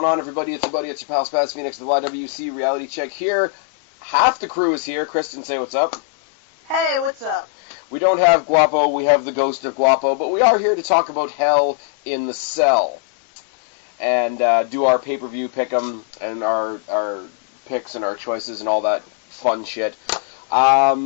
going on, everybody? It's your buddy, it's your pal Spaz Phoenix, the YWC Reality Check here. Half the crew is here. Kristen, say what's up. Hey, what's up? We don't have Guapo, we have the ghost of Guapo, but we are here to talk about Hell in the Cell. And do our pay-per-view pick 'em and our picks and our choices and all that fun shit. I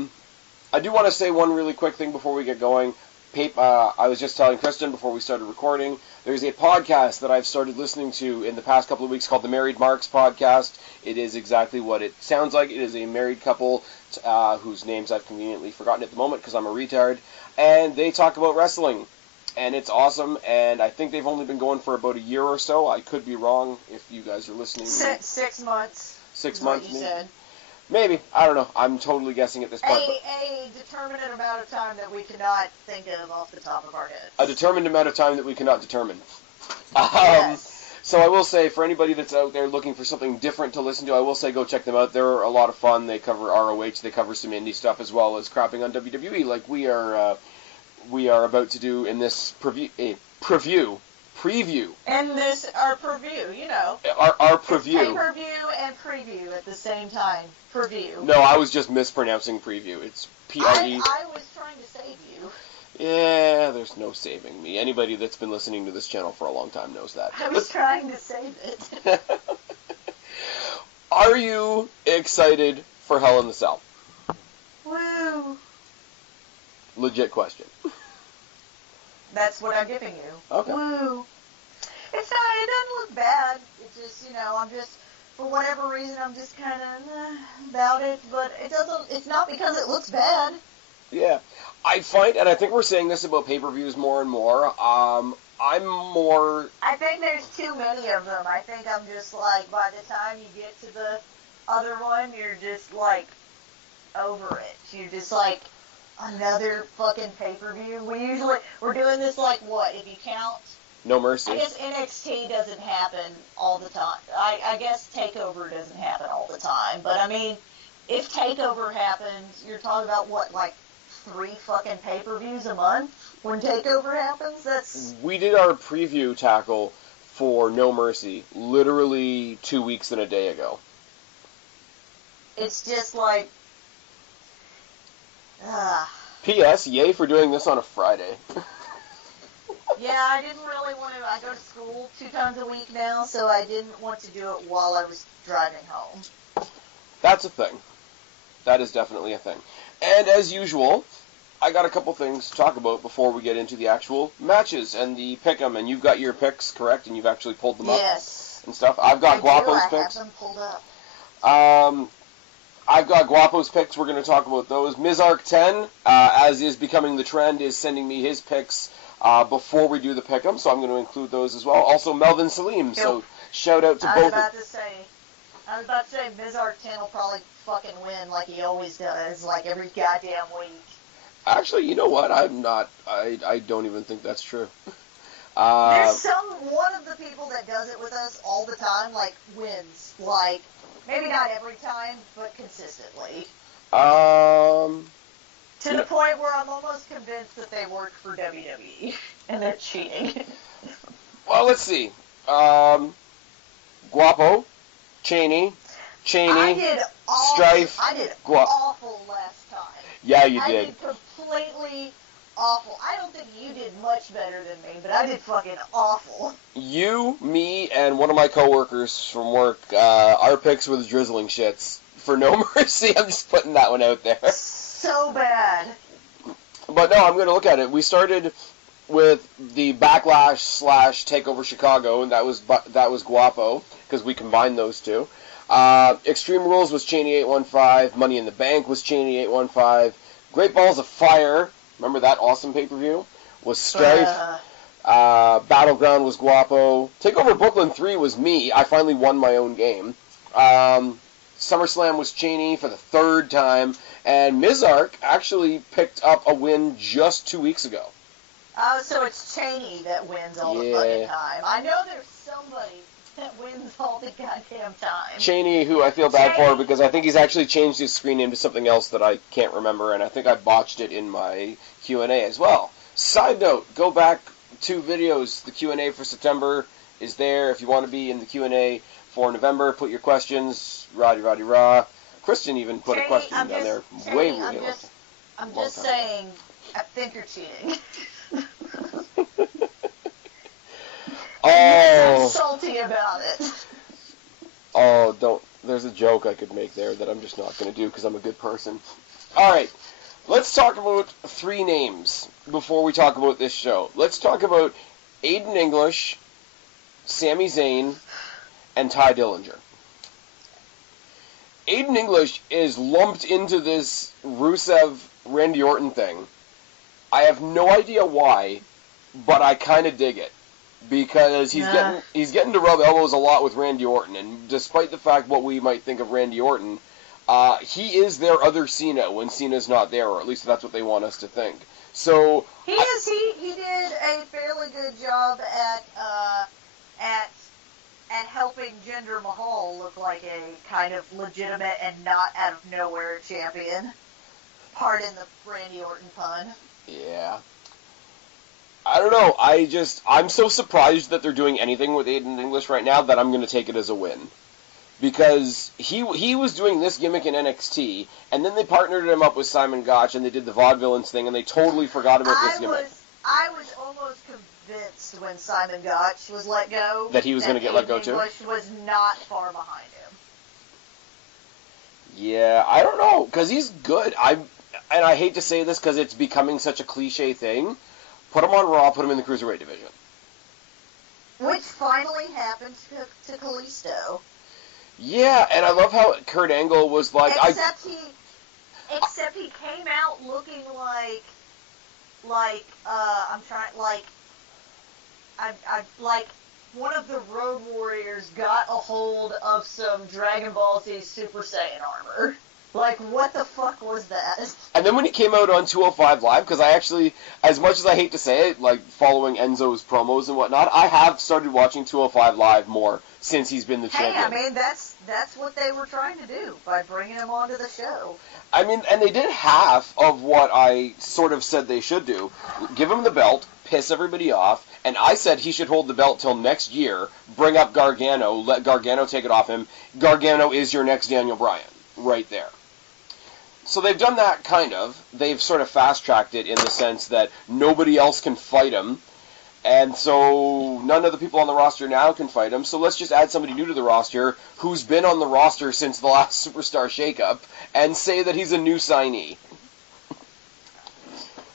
do want to say one really quick thing before we get going. I was just telling Kristen before we started recording, there's a podcast that I've started listening to in the past couple of weeks called the Married Marks Podcast. It is exactly what it sounds like. It is a married couple whose names I've conveniently forgotten at the moment because I'm a retard, and they talk about wrestling, and it's awesome, and I think they've only been going for about a year or so. I could be wrong if you guys are listening. 6 months. 6 months, you said. Maybe. I don't know. I'm totally guessing at this point. A determinate amount of time that we cannot think of off the top of our heads. A determined amount of time that we cannot determine. Yes. So I will say, for anybody that's out there looking for something different to listen to, I will say go check them out. They're a lot of fun. They cover ROH. They cover some indie stuff as well as crapping on WWE, like we are about to do in this preview. And this, our preview, you know. Our preview. Pay-per-view and preview at the same time. Preview. No, I was just mispronouncing preview. It's P-R-E. I was trying to save you. Yeah, there's no saving me. Anybody that's been listening to this channel for a long time knows that. I was trying to save it. Are you excited for Hell in the Cell? Woo. Legit question. That's what I'm giving you. Okay. Woo. It doesn't look bad. It's just, I'm just, for whatever reason, I'm just kind of about it. But it's not because it looks bad. Yeah. I find, and I think we're saying this about pay-per-views more and more, I think there's too many of them. I think I'm just like, by the time you get to the other one, you're just like, over it. You're just like, another fucking pay-per-view. We're doing this like what, if you count? No Mercy. I guess NXT doesn't happen all the time. I guess TakeOver doesn't happen all the time. But I mean, if TakeOver happens, you're talking about what, like 3 fucking pay-per-views a month when TakeOver happens? We did our preview tackle for No Mercy literally 2 weeks and a day ago. It's just like, P.S. Yay for doing this on a Friday. Yeah, I didn't really want to. I go to school 2 times a week now, so I didn't want to do it while I was driving home. That's a thing. That is definitely a thing. And as usual, I got a couple things to talk about before we get into the actual matches and the pick 'em. And you've got your picks, correct? And you've actually pulled them up and stuff. I've got Guapo's picks. I have them pulled up. I've got Guapo's picks. We're going to talk about those. Mizark 10, as is becoming the trend, is sending me his picks before we do the pick 'em, so I'm going to include those as well. Also, Melvin Salim, so shout out to both. I was about to say, Mizark 10 will probably fucking win like he always does, like every goddamn week. Actually, you know what? I don't even think that's true. There's one of the people that does it with us all the time, like, wins. Like, maybe not every time, but consistently. To the point where I'm almost convinced that they work for WWE, and they're cheating. Well, let's see. Guapo, Cheney, I did Strife. I did awful last time. Yeah, you did. I did completely awful. I don't think you did much better than me, but I did fucking awful. You, me, and one of my coworkers from work, our picks were the drizzling shits. For No Mercy, I'm just putting that one out there. So bad. But no, I'm going to look at it. We started with the Backlash / TakeOver Chicago, and that was Guapo, because we combined those two. Extreme Rules was Cheney 815. Money in the Bank was Cheney 815. Great Balls of Fire, remember that awesome pay-per-view? Was Strife. Battleground was Guapo. TakeOver Brooklyn 3 was me. I finally won my own game. SummerSlam was Cheney for the 3rd time. And Mizark actually picked up a win just 2 weeks ago. Oh, so it's Cheney that wins all the fucking time. I know there's somebody that wins all the goddamn time. Cheney, who I feel bad for because I think he's actually changed his screen name to something else that I can't remember, and I think I botched it in my Q&A as well. Side note, go back 2 videos. The Q&A for September is there. If you want to be in the Q&A for November, put your questions. Rah. Kristen even put a question down there. I'm just saying, I think you're cheating. I'm salty about it. Oh, don't. There's a joke I could make there that I'm just not going to do because I'm a good person. Alright, let's talk about 3 names before we talk about this show. Let's talk about Aiden English, Sami Zayn, and Ty Dillinger. Aiden English is lumped into this Rusev-Randy Orton thing. I have no idea why, but I kind of dig it. Because he's getting to rub elbows a lot with Randy Orton, and despite the fact what we might think of Randy Orton, he is their other Cena when Cena's not there, or at least that's what they want us to think. So he did a fairly good job at helping Jinder Mahal look like a kind of legitimate and not out of nowhere champion. Pardon the Randy Orton pun. Yeah. I don't know. I'm so surprised that they're doing anything with Aiden English right now that I'm going to take it as a win. Because he was doing this gimmick in NXT, and then they partnered him up with Simon Gotch, and they did the Vaudevillains thing, and they totally forgot about this gimmick. I was almost convinced when Simon Gotch was let go that he was going to get let go too? English was not far behind him. Yeah, I don't know, because he's good. And I hate to say this because it's becoming such a cliche thing. Put him on Raw, put him in the Cruiserweight division. Which finally happened to Kalisto. Yeah, and I love how Kurt Angle was like... Except he came out looking like one of the Road Warriors got a hold of some Dragon Ball Z Super Saiyan armor. Like, what the fuck was that? And then when he came out on 205 Live, because I actually, as much as I hate to say it, like, following Enzo's promos and whatnot, I have started watching 205 Live more since he's been the champion. Hey, I mean, that's what they were trying to do by bringing him onto the show. I mean, and they did half of what I sort of said they should do. Give him the belt, piss everybody off, and I said he should hold the belt till next year, bring up Gargano, let Gargano take it off him. Gargano is your next Daniel Bryan, right there. So they've done that, kind of. They've sort of fast-tracked it in the sense that nobody else can fight him, and so none of the people on the roster now can fight him, so let's just add somebody new to the roster who's been on the roster since the last Superstar shakeup, and say that he's a new signee.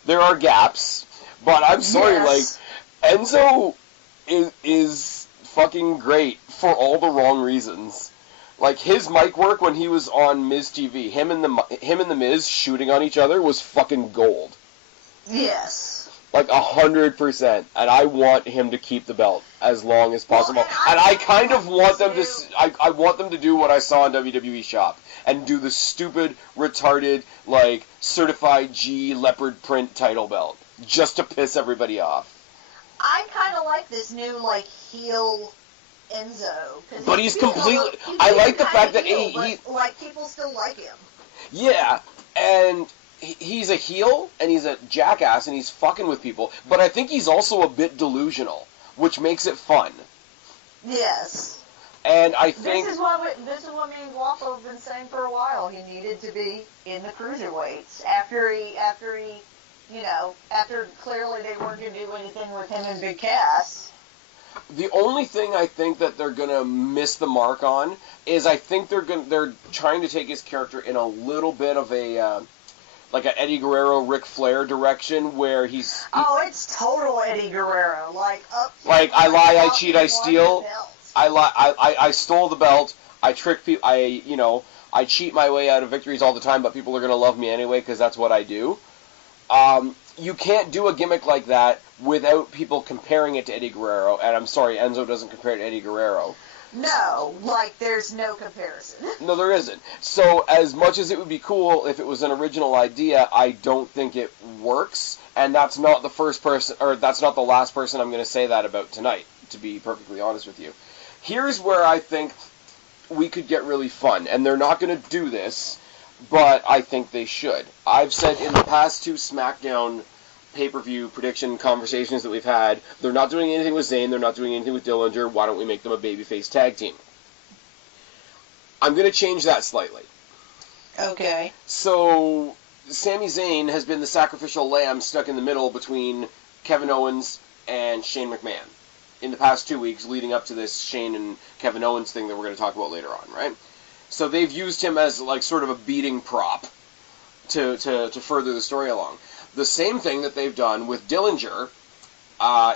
There are gaps, but I'm sorry, yes. like, Enzo is fucking great for all the wrong reasons. Like, his mic work when he was on Miz TV, him and the Miz shooting on each other was fucking gold. Yes. Like, 100%. And I want him to keep the belt as long as possible. And I kind of want them to... I want them to do what I saw in WWE Shop. And do the stupid, retarded, like, certified G leopard print title belt. Just to piss everybody off. I kind of like this new, like, heel... Enzo. But he's completely... I like the fact that he... Like, people still like him. Yeah, and he's a heel, and he's a jackass, and he's fucking with people, but I think he's also a bit delusional, which makes it fun. Yes. And I think... This is what me and Guapo have been saying for a while. He needed to be in the cruiserweights. After clearly they weren't going to do anything with him and Big Cass. The only thing I think that they're gonna miss the mark on is I think they're trying to take his character in a little bit of a like an Eddie Guerrero, Ric Flair direction where he's it's total Eddie Guerrero, like up. Like I lie, I cheat, I steal. I stole the belt. I trick people. I cheat my way out of victories all the time, but people are gonna love me anyway because that's what I do. You can't do a gimmick like that without people comparing it to Eddie Guerrero, and I'm sorry, Enzo doesn't compare it to Eddie Guerrero. No, like, there's no comparison. No, there isn't. So, as much as it would be cool if it was an original idea, I don't think it works, and that's not the first person, or that's not the last person I'm going to say that about tonight, to be perfectly honest with you. Here's where I think we could get really fun, and they're not going to do this, but I think they should. I've said in the past 2 SmackDown pay-per-view prediction conversations that we've had, they're not doing anything with Zayn, they're not doing anything with Dillinger, why don't we make them a babyface tag team? I'm going to change that slightly. Okay. So, Sami Zayn has been the sacrificial lamb stuck in the middle between Kevin Owens and Shane McMahon in the past 2 weeks leading up to this Shane and Kevin Owens thing that we're going to talk about later on, right? So they've used him as like sort of a beating prop to further the story along. The same thing that they've done with Dillinger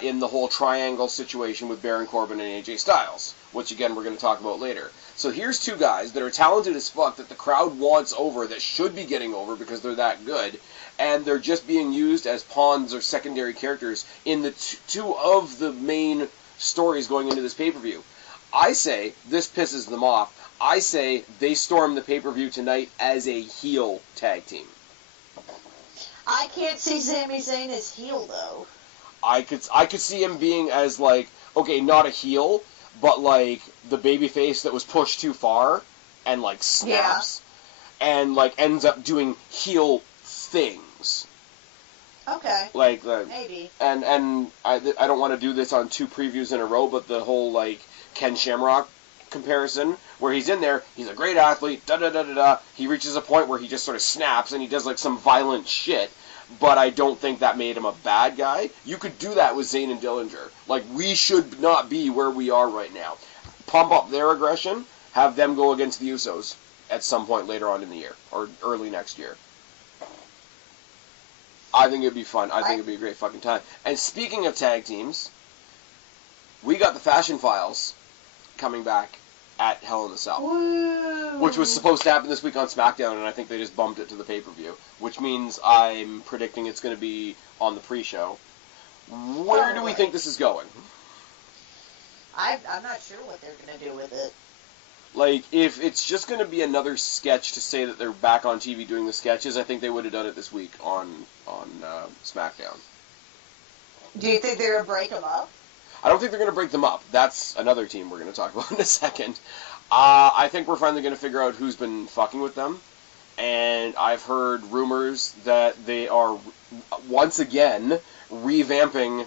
in the whole triangle situation with Baron Corbin and AJ Styles, which again we're going to talk about later. So here's two guys that are talented as fuck that the crowd wants over, that should be getting over because they're that good, and they're just being used as pawns or secondary characters in the two of the main stories going into this pay-per-view. I say this pisses them off. I say they storm the pay-per-view tonight as a heel tag team. I can't see Sami Zayn as heel, though. I could see him being as, like, okay, not a heel, but, like, the babyface that was pushed too far and, like, snaps. Yeah. And, like, ends up doing heel things. Okay. Like, maybe. And I don't want to do this on 2 previews in a row, but the whole, like, Ken Shamrock comparison, where he's in there, he's a great athlete, da-da-da-da-da, he reaches a point where he just sort of snaps and he does, like, some violent shit, but I don't think that made him a bad guy. You could do that with Zayn and Dillinger. Like, we should not be where we are right now. Pump up their aggression, have them go against the Usos at some point later on in the year, or early next year. I think it'd be fun. I think it'd be a great fucking time. And speaking of tag teams, we got the Fashion Files coming back at Hell in a Cell. Woo. Which was supposed to happen this week on SmackDown, and I think they just bumped it to the pay-per-view, which means I'm predicting it's going to be on the pre-show. Where do we think this is going? I'm not sure what they're going to do with it. Like, if it's just going to be another sketch to say that they're back on TV doing the sketches, I think they would have done it this week on SmackDown. Do you think they're going to break them up? I don't think they're going to break them up. That's another team we're going to talk about in a second. I think we're finally going to figure out who's been fucking with them. And I've heard rumors that they are, once again, revamping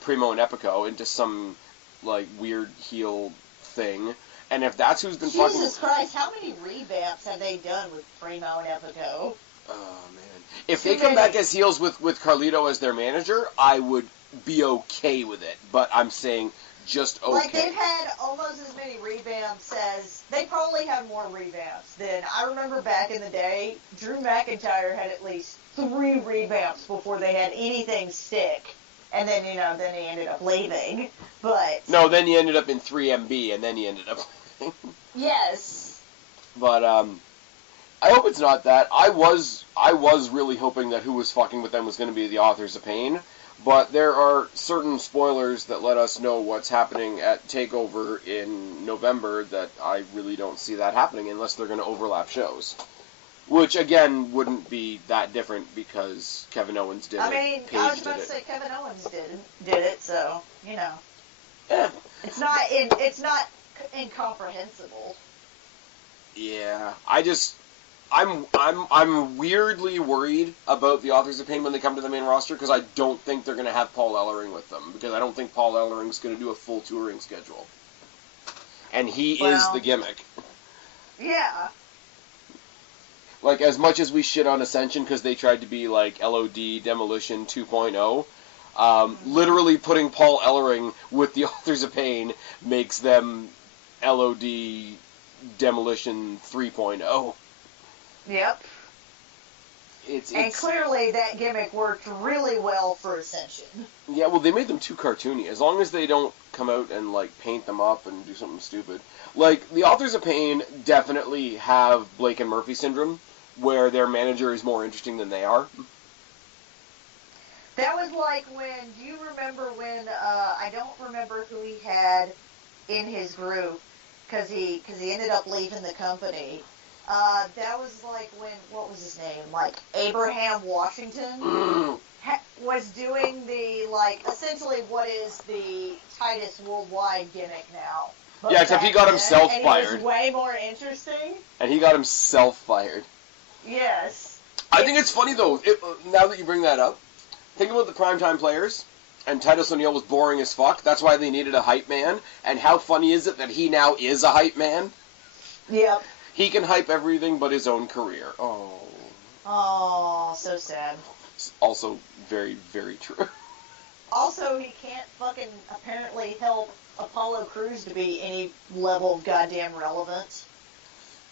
Primo and Epico into some, like, weird heel thing. And if that's who's been fucking... Jesus Christ, how many revamps have they done with Primo and Epico? Oh, man. If they come back as heels with Carlito as their manager, I would be okay with it. But I'm saying just okay. Like, they've had almost as many revamps as... They probably have more revamps than... I remember back in the day, Drew McIntyre had at least 3 revamps before they had anything stick. And then, then he ended up leaving. But... No, then he ended up in 3MB, and then he ended up leaving. Yes. But, I hope it's not that. I was really hoping that who was fucking with them was going to be the Authors of Pain. But there are certain spoilers that let us know what's happening at TakeOver in November that I really don't see that happening unless they're going to overlap shows. Which, again, wouldn't be that different because Kevin Owens did it. I mean, Paige I was about to say Kevin Owens did it, so, It's not incomprehensible. Yeah, I'm weirdly worried about the Authors of Pain when they come to the main roster because I don't think they're going to have Paul Ellering with them because I don't think Paul Ellering's going to do a full touring schedule. And he is the gimmick. Yeah. Like, as much as we shit on Ascension because they tried to be, like, LOD Demolition 2.0, literally putting Paul Ellering with the Authors of Pain makes them LOD Demolition 3.0. Yep. And clearly that gimmick worked really well for Ascension. Yeah, well, they made them too cartoony. As long as they don't come out and, like, paint them up and do something stupid. Like, the Authors of Pain definitely have Blake and Murphy syndrome, where their manager is more interesting than they are. That was like when, do you remember when, I don't remember who he had in his group, because he ended up leaving the company. That was like when, what was his name? Like, Abraham Washington was doing the, like, essentially what is the Titus Worldwide gimmick now. But yeah, except he got himself fired. And he was way more interesting. And he got himself fired. Yes. I think it's funny, though, now that you bring that up, think about the primetime players, and Titus O'Neil was boring as fuck. That's why they needed a hype man. And how funny is it that he now is a hype man? Yep. He can hype everything but his own career. Oh. Oh, so sad. It's also very, very true. Also, he can't fucking apparently help Apollo Crews to be any level of goddamn relevant.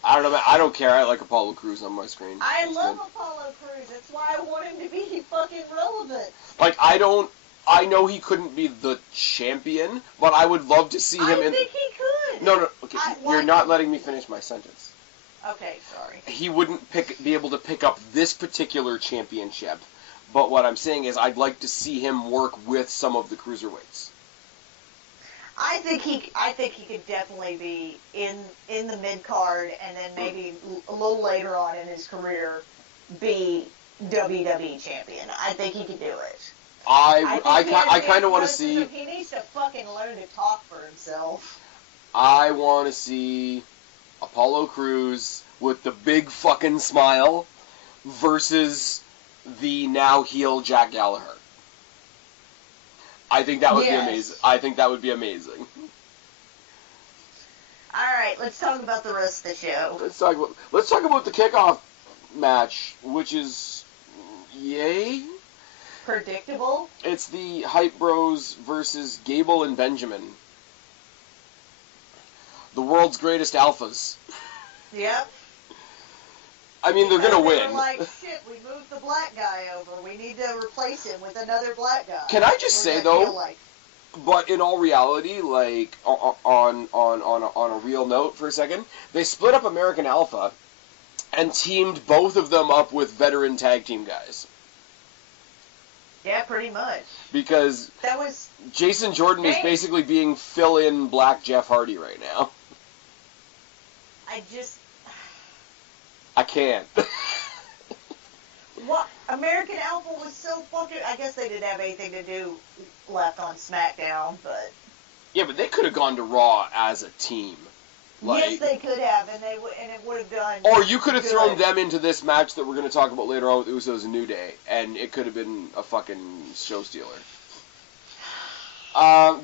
I don't know, man. I don't care. I like Apollo Crews on my screen. I love Apollo Crews. That's why I want him to be fucking relevant. Like, I know he couldn't be the champion, but I would love to see him I think he could. No, okay. You're not letting me finish my sentence. Okay, sorry. He wouldn't be able to pick up this particular championship, but what I'm saying is I'd like to see him work with some of the cruiserweights. I think he could definitely be in the mid card, and then maybe a little later on in his career be WWE champion. I think he could do it. I kind of want to see. He needs to fucking learn to talk for himself. I want to see Apollo Crews with the big fucking smile versus the now heel Jack Gallagher. I think that would be amazing. I think that would be amazing. Alright, let's talk about the rest of the show. Let's talk about the kickoff match, which is yay. Predictable? It's the Hype Bros versus Gable and Benjamin. The world's greatest alphas. Yep. I mean, they're gonna win. They're like, shit, we moved the black guy over. We need to replace him with another black guy. Can I just say though? But in all reality, like on a real note for a second, they split up American Alpha and teamed both of them up with veteran tag team guys. Yeah, pretty much. Because that was Jason Jordan is basically being fill-in Black Jeff Hardy right now. I can't. What? American Alpha was so fucking... I guess they didn't have anything to do left on SmackDown, but... Yeah, but they could have gone to Raw as a team. Like, yes, they could have, and it would have done... Or you could have thrown them into this match that we're going to talk about later on with Usos and New Day, and it could have been a fucking show stealer.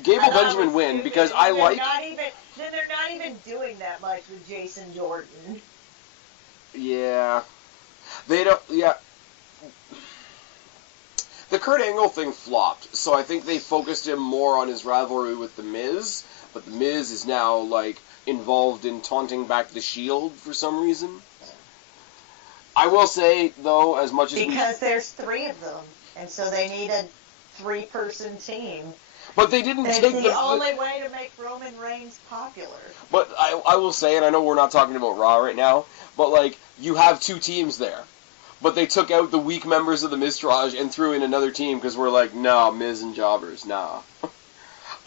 Gable Benjamin win, stupid, because I like... Then they're not even doing that much with Jason Jordan. Yeah. They don't... Yeah. The Kurt Angle thing flopped, so I think they focused him more on his rivalry with The Miz, but The Miz is now, like, involved in taunting back the Shield for some reason. I will say, though, as much as because there's 3 of them, and so they need a 3-person team. But they didn't take the only way to make Roman Reigns popular. But I will say, and I know we're not talking about Raw right now, but, like, you have 2 teams there. But they took out the weak members of the Miztourage and threw in another team because we're like, nah, Miz and Jobbers, nah.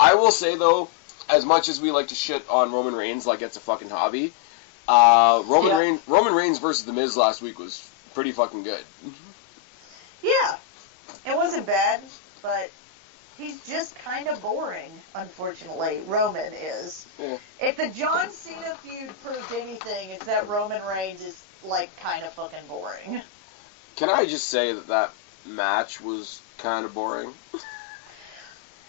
I will say, though, as much as we like to shit on Roman Reigns like it's a fucking hobby, Roman Reigns versus The Miz last week was pretty fucking good. Yeah. It wasn't bad, but he's just kind of boring, unfortunately. Roman is. Yeah. If the John Cena feud proved anything, it's that Roman Reigns is, like, kind of fucking boring. Can I just say that match was kind of boring?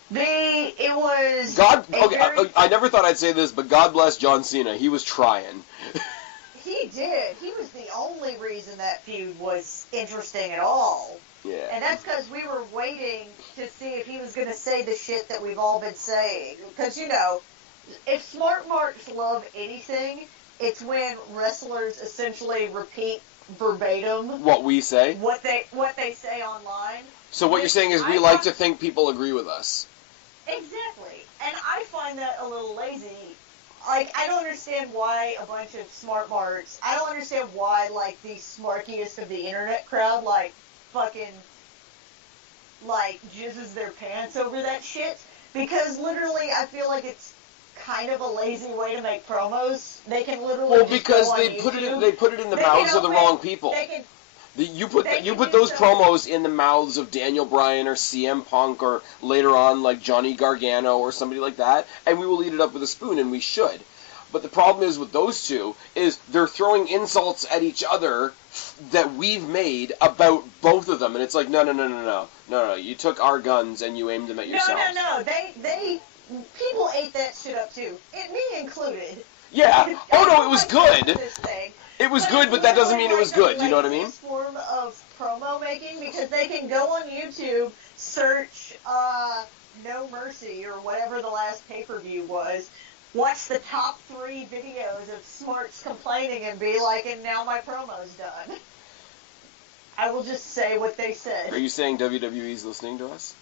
It was... I never thought I'd say this, but God bless John Cena. He was trying. He did. He was the only reason that feud was interesting at all. Yeah. And that's because we were waiting to see if he was going to say the shit that we've all been saying. Because, you know, if smart marks love anything, it's when wrestlers essentially repeat verbatim what we say. What they say online. So what you're saying is we like to think people agree with us. Exactly. And I find that a little lazy. Like, I don't understand why a bunch of smart marks... I don't understand why, like, the smarkiest of the internet crowd, like, fucking, like, jizzes their pants over that shit. Because, literally, I feel like it's kind of a lazy way to make promos. They can literally well, because they put it in the mouths of the wrong people. You put those promos in the mouths of Daniel Bryan or CM Punk or later on like Johnny Gargano or somebody like that, and we will eat it up with a spoon, and we should. But the problem is with those two is they're throwing insults at each other that we've made about both of them, and it's like, no. You took our guns and you aimed them at yourselves. No. They people ate that shit up too, me included. Yeah. Oh no, it was good. This thing. It was good, but that doesn't mean it was good. You know what I mean? Form of promo making, because they can go on YouTube, search No Mercy or whatever the last pay-per-view was, watch the top 3 videos of Smarts complaining and be like, and now my promo's done. I will just say what they said. Are you saying WWE's listening to us?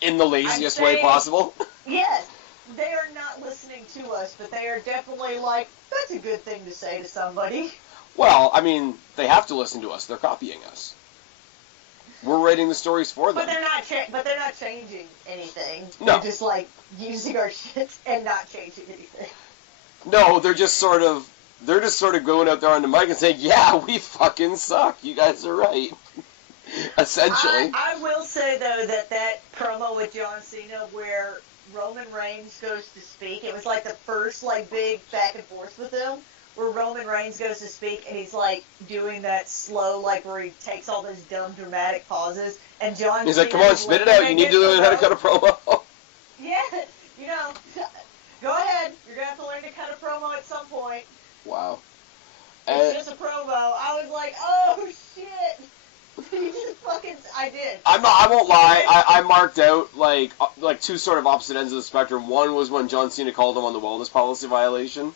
In the laziest way possible? Yes. They are not listening to us, but they are definitely like, that's a good thing to say to somebody. Well, I mean, they have to listen to us. They're copying us. We're writing the stories for them. But they're not changing anything. No. They're just like using our shit and not changing anything. No, they're just sort of going out there on the mic and saying, yeah, we fucking suck. You guys are right. Essentially. I will say, though, that promo with John Cena where Roman Reigns goes to speak, it was like the first like big back and forth with him, where Roman Reigns goes to speak and he's like doing that slow, like where he takes all those dumb dramatic pauses, and John He's Cena like, come on, spit it out, you need to learn how to cut a promo. Yeah, go ahead, you're going to have to learn to cut a promo at some point. Wow. It's just a promo. I was like, oh shit. He just fucking, I did. I won't lie. I marked out like two sort of opposite ends of the spectrum. One was when John Cena called him on the wellness policy violation,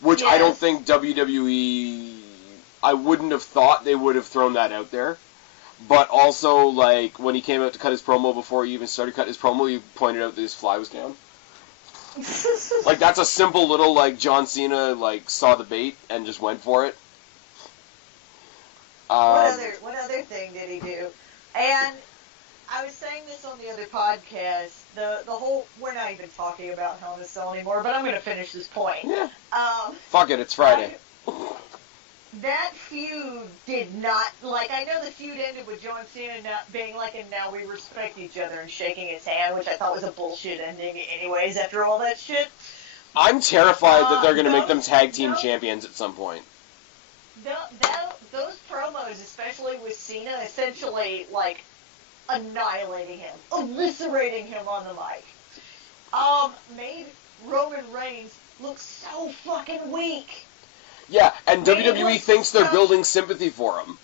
which I don't think WWE. I wouldn't have thought they would have thrown that out there. But also, like when he came out to cut his promo before he even started cutting his promo, he pointed out that his fly was down. Like that's a simple little like John Cena like saw the bait and just went for it. What other thing did he do? And I was saying this on the other podcast. The whole, we're not even talking about Hell in a Cell anymore, but I'm going to finish this point. Yeah. Fuck it, it's Friday. That feud did not, like, I know the feud ended with John Cena not being like, and now we respect each other and shaking his hand, which I thought was a bullshit ending anyways after all that shit. I'm terrified that they're going to make them tag team champions at some point. Those promos, especially with Cena, essentially, like, annihilating him, eviscerating him on the mic, made Roman Reigns look so fucking weak. Yeah, and WWE thinks they're building sympathy for him.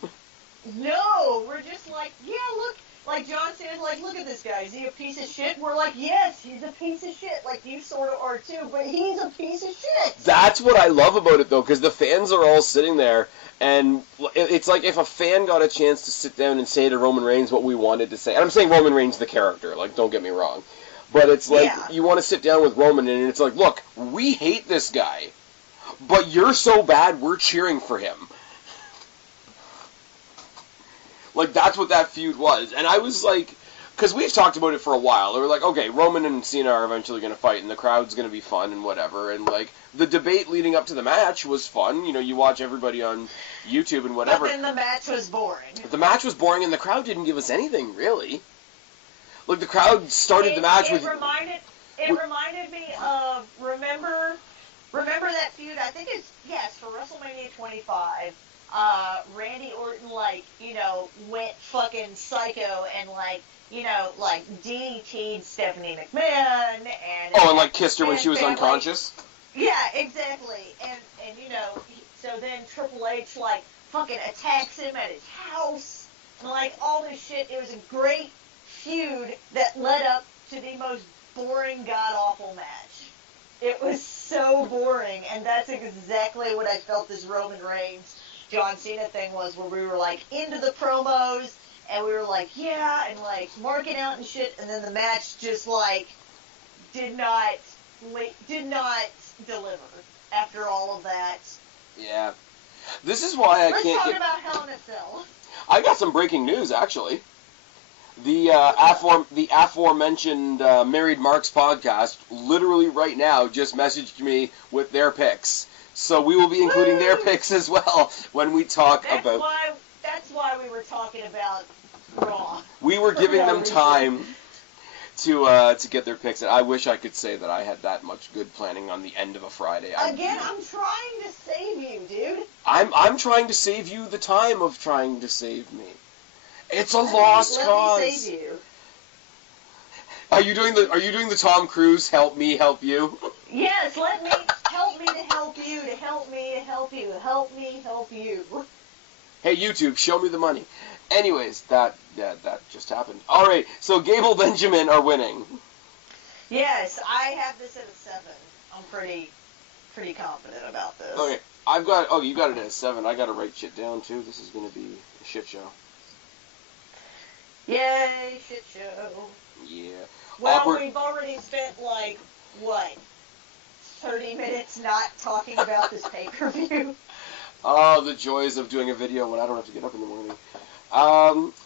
No, we're just like, yeah, look, like John Cena's like, look at this guy, is he a piece of shit? We're like, yes, he's a piece of shit, like you sort of are too, but he's a piece of shit. That's what I love about it, though, because the fans are all sitting there, and it's like if a fan got a chance to sit down and say to Roman Reigns what we wanted to say, and I'm saying Roman Reigns the character, like, don't get me wrong, but it's like, you want to sit down with Roman, and it's like, look, we hate this guy, but you're so bad, we're cheering for him. Like, that's what that feud was. And I was like, because we've talked about it for a while. They were like, okay, Roman and Cena are eventually going to fight, and the crowd's going to be fun and whatever. And, like, the debate leading up to the match was fun. You know, you watch everybody on YouTube and whatever. But then the match was boring. The match was boring, and the crowd didn't give us anything, really. Like, the crowd started the match with... It reminded me of, remember that feud? I think it's for WrestleMania 25. Randy Orton, like, you know, went fucking psycho and, like, you know, like, DDT'd Stephanie McMahon and... Oh, and, like, kissed her when she was unconscious? Yeah, exactly. And you know, so then Triple H, like, fucking attacks him at his house and, like, all this shit. It was a great feud that led up to the most boring, god-awful match. It was so boring, and that's exactly what I felt this Roman Reigns John Cena thing was, where we were like into the promos and we were like, yeah, and like marking out and shit, and then the match just like did not deliver after all of that. Yeah. This is why I Let's can't talk about Hell in a Cell. I got some breaking news, actually. The aforementioned Married Marks podcast, literally right now, just messaged me with their picks. So we will be including their picks as well when we talk about... That's why we were talking about Raw. We were giving them time to get their picks in. I wish I could say that I had that much good planning on the end of a Friday. Again, I'm trying to save you, dude. I'm trying to save you the time of trying to save me. It's a lost cause. Let me save you. Are you doing the Tom Cruise help me help you? Yes, help me to help you, to help me to help you, help me help you. Hey YouTube, show me the money. Anyways, that just happened. All right, so Gable Benjamin are winning. Yes, I have this at a 7. I'm pretty confident about this. Okay, you got it at a 7. I got to write shit down too. This is gonna be a shit show. Yay, shit show. Yeah. Well, we've already spent, 30 minutes not talking about this pay-per-view. Oh, the joys of doing a video when I don't have to get up in the morning.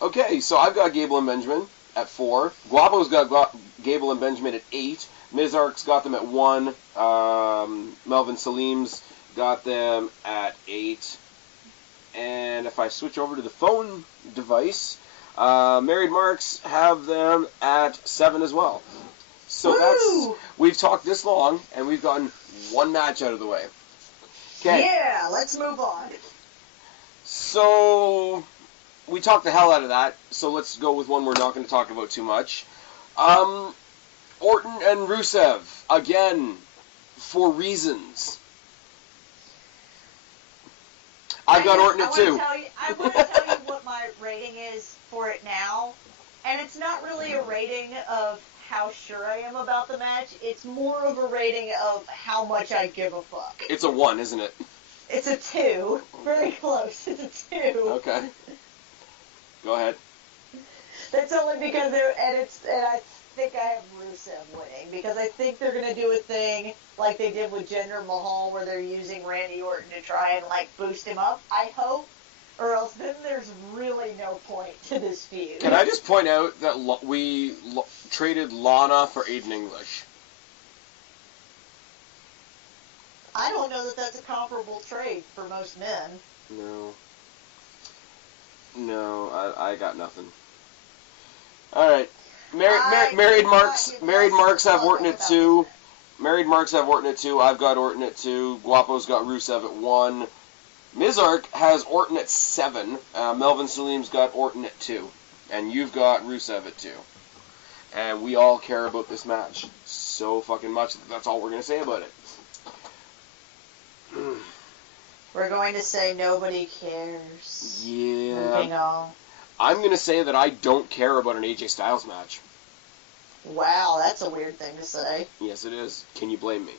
Okay, so I've got Gable and Benjamin at 4. Guapo's got Gable and Benjamin at 8. Mizark's got them at 1. Melvin Salim's got them at 8. And if I switch over to the phone device, Married Marks have them at 7 as well. So we've talked this long, and we've gotten one match out of the way. Okay. Yeah, let's move on. So we talked the hell out of that, so let's go with one we're not going to talk about too much. Orton and Rusev, again, for reasons. I've got Orton at 2. I want to tell you what my rating is for it now, and it's not really a rating of how sure I am about the match. It's more of a rating of how much I give a fuck. It's a 1, isn't it? It's a 2. Very close. It's a 2. Okay. Go ahead. That's only because I think I have Rusev winning, because I think they're going to do a thing like they did with Jinder Mahal where they're using Randy Orton to try and boost him up, I hope. Or else then there's really no point to this feud. Can I just point out that we traded Lana for Aiden English? I don't know that that's a comparable trade for most men. No, I got nothing. All right, Married Marks have Orton at 2. Married Marks have Orton at 2. I've got Orton at 2. Guapo's got Rusev at 1. Mizark has Orton at 7. Melvin Salim's got Orton at 2. And you've got Rusev at 2. And we all care about this match so fucking much that that's all we're going to say about it. We're going to say nobody cares. Yeah. Moving on. I'm going to say that I don't care about an AJ Styles match. Wow, that's a weird thing to say. Yes, it is. Can you blame me?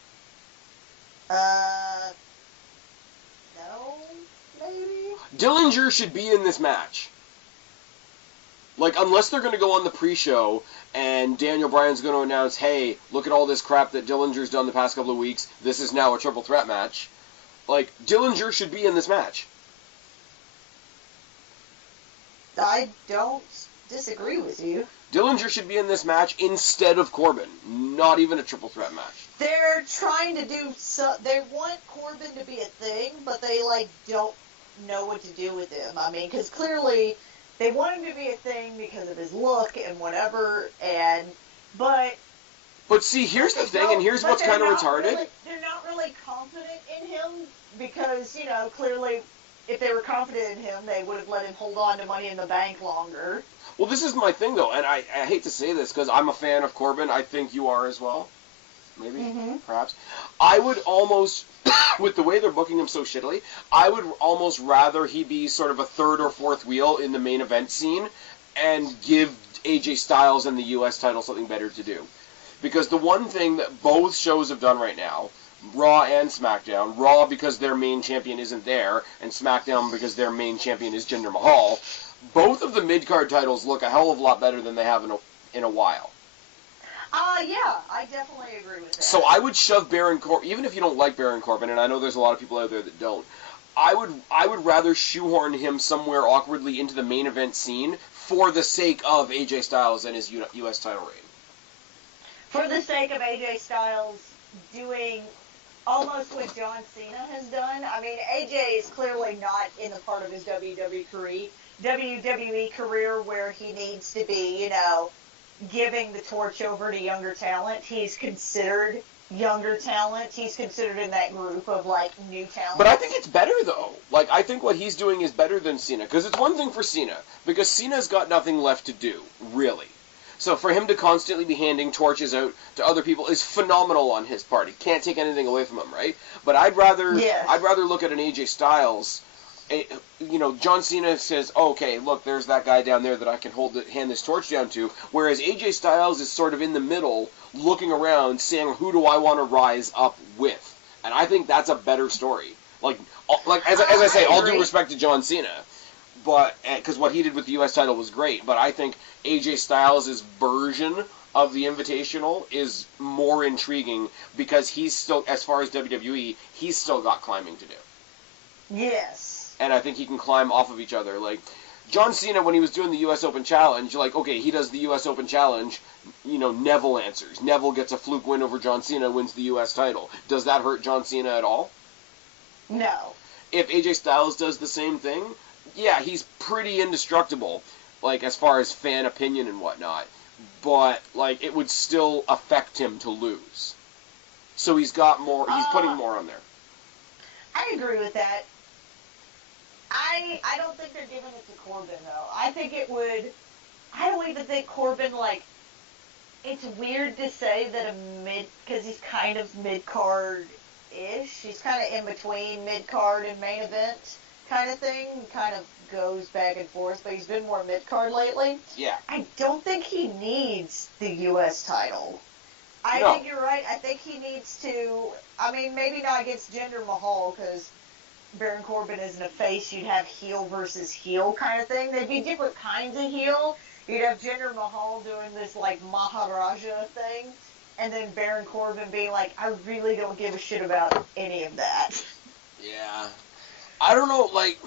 No, maybe? Dillinger should be in this match. Unless they're going to go on the pre-show and Daniel Bryan's going to announce, hey, look at all this crap that Dillinger's done the past couple of weeks. This is now a triple threat match. Dillinger should be in this match. I don't disagree with you. Dillinger should be in this match instead of Corbin. Not even a triple threat match. They're trying to do they want Corbin to be a thing, but they don't know what to do with him. I mean, because clearly they want him to be a thing because of his look and whatever, but see, here's the thing, and here's what's kind of retarded. They're not really confident in him because, clearly if they were confident in him, they would have let him hold on to Money in the Bank longer. Well, this is my thing, though, and I hate to say this because I'm a fan of Corbin. I think you are as well. Maybe, perhaps. I would almost, with the way they're booking him so shittily, I would almost rather he be sort of a third or fourth wheel in the main event scene and give AJ Styles and the U.S. title something better to do. Because the one thing that both shows have done right now, Raw and SmackDown, Raw because their main champion isn't there, and SmackDown because their main champion is Jinder Mahal, both of the mid-card titles look a hell of a lot better than they have in a while. Yeah, I definitely agree with that. So I would shove Baron Corbin, even if you don't like Baron Corbin, and I know there's a lot of people out there that don't, I would rather shoehorn him somewhere awkwardly into the main event scene for the sake of AJ Styles and his U.S. title reign. For the sake of AJ Styles doing almost what John Cena has done. I mean, AJ is clearly not in the part of his WWE career where he needs to be, giving the torch over to younger talent. He's considered younger talent. He's considered in that group of, like, new talent. But I think it's better, though. Like, I think what he's doing is better than Cena. Because it's one thing for Cena. Because Cena's got nothing left to do, really. So for him to constantly be handing torches out to other people is phenomenal on his part. He can't take anything away from him, right? But I'd rather look at an AJ Styles. John Cena says, oh, okay, look, there's that guy down there that I can hand this torch down to. Whereas AJ Styles is sort of in the middle, looking around, saying, who do I want to rise up with? And I think that's a better story. Like as I say, all due respect to John Cena, but because what he did with the U.S. title was great. But I think AJ Styles' version of the Invitational is more intriguing because he's still, as far as WWE, he's still got climbing to do. Yes. And I think he can climb off of each other. Like, John Cena, when he was doing the U.S. Open Challenge, like, okay, he does the U.S. Open Challenge, Neville answers. Neville gets a fluke win over John Cena, wins the U.S. title. Does that hurt John Cena at all? No. If AJ Styles does the same thing, yeah, he's pretty indestructible, like, as far as fan opinion and whatnot. But, like, it would still affect him to lose. So he's got more, he's putting more on there. I agree with that. I don't think they're giving it to Corbin, though. I don't even think Corbin, like, it's weird to say that because he's kind of mid-card-ish. He's kind of in between mid-card and main event kind of thing. Kind of goes back and forth, but he's been more mid-card lately. Yeah. I don't think he needs the U.S. title. I think you're right. I think he needs to, maybe not against Jinder Mahal, because Baron Corbin isn't a face. You'd have heel versus heel kind of thing. They'd be different kinds of heel. You'd have Jinder Mahal doing this, like, Maharaja thing, and then Baron Corbin being like, I really don't give a shit about any of that. Yeah. I don't know, like,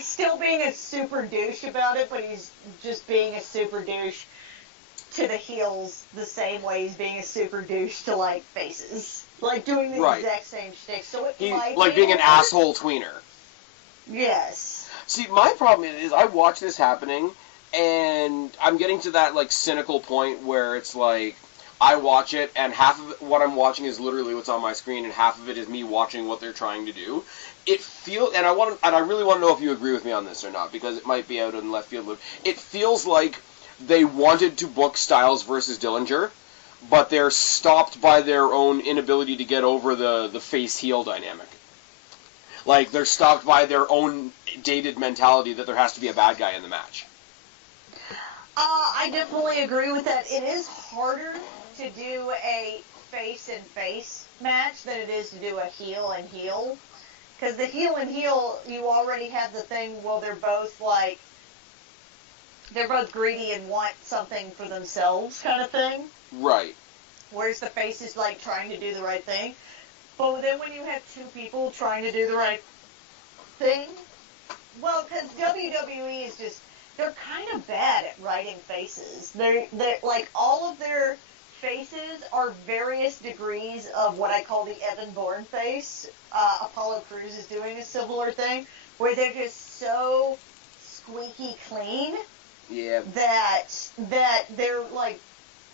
still being a super douche about it, but he's just being a super douche to the heels the same way he's being a super douche to, like, faces. Like, doing the exact same shtick. So it might like being an asshole tweener. Yes. See, my problem is I watch this happening, and I'm getting to that, like, cynical point where it's like, I watch it, and half of what I'm watching is literally what's on my screen, and half of it is me watching what they're trying to do. It feels, and I really want to know if you agree with me on this or not, because it might be out in left field. It feels like they wanted to book Styles versus Dillinger, but they're stopped by their own inability to get over the face-heel dynamic. Like, they're stopped by their own dated mentality that there has to be a bad guy in the match. I definitely agree with that. It is harder to do a face-and-face match than it is to do a heel-and-heel. Because the heel-and-heel, you already have the thing, well, they're both greedy and want something for themselves kind of thing. Right. Whereas the face is, like, trying to do the right thing. But then when you have two people trying to do the right thing, well, because WWE is just, they're kind of bad at writing faces. They're like, all of their faces are various degrees of what I call the Evan Bourne face. Apollo Crews is doing a similar thing, where they're just so squeaky clean. Yeah. That they're like,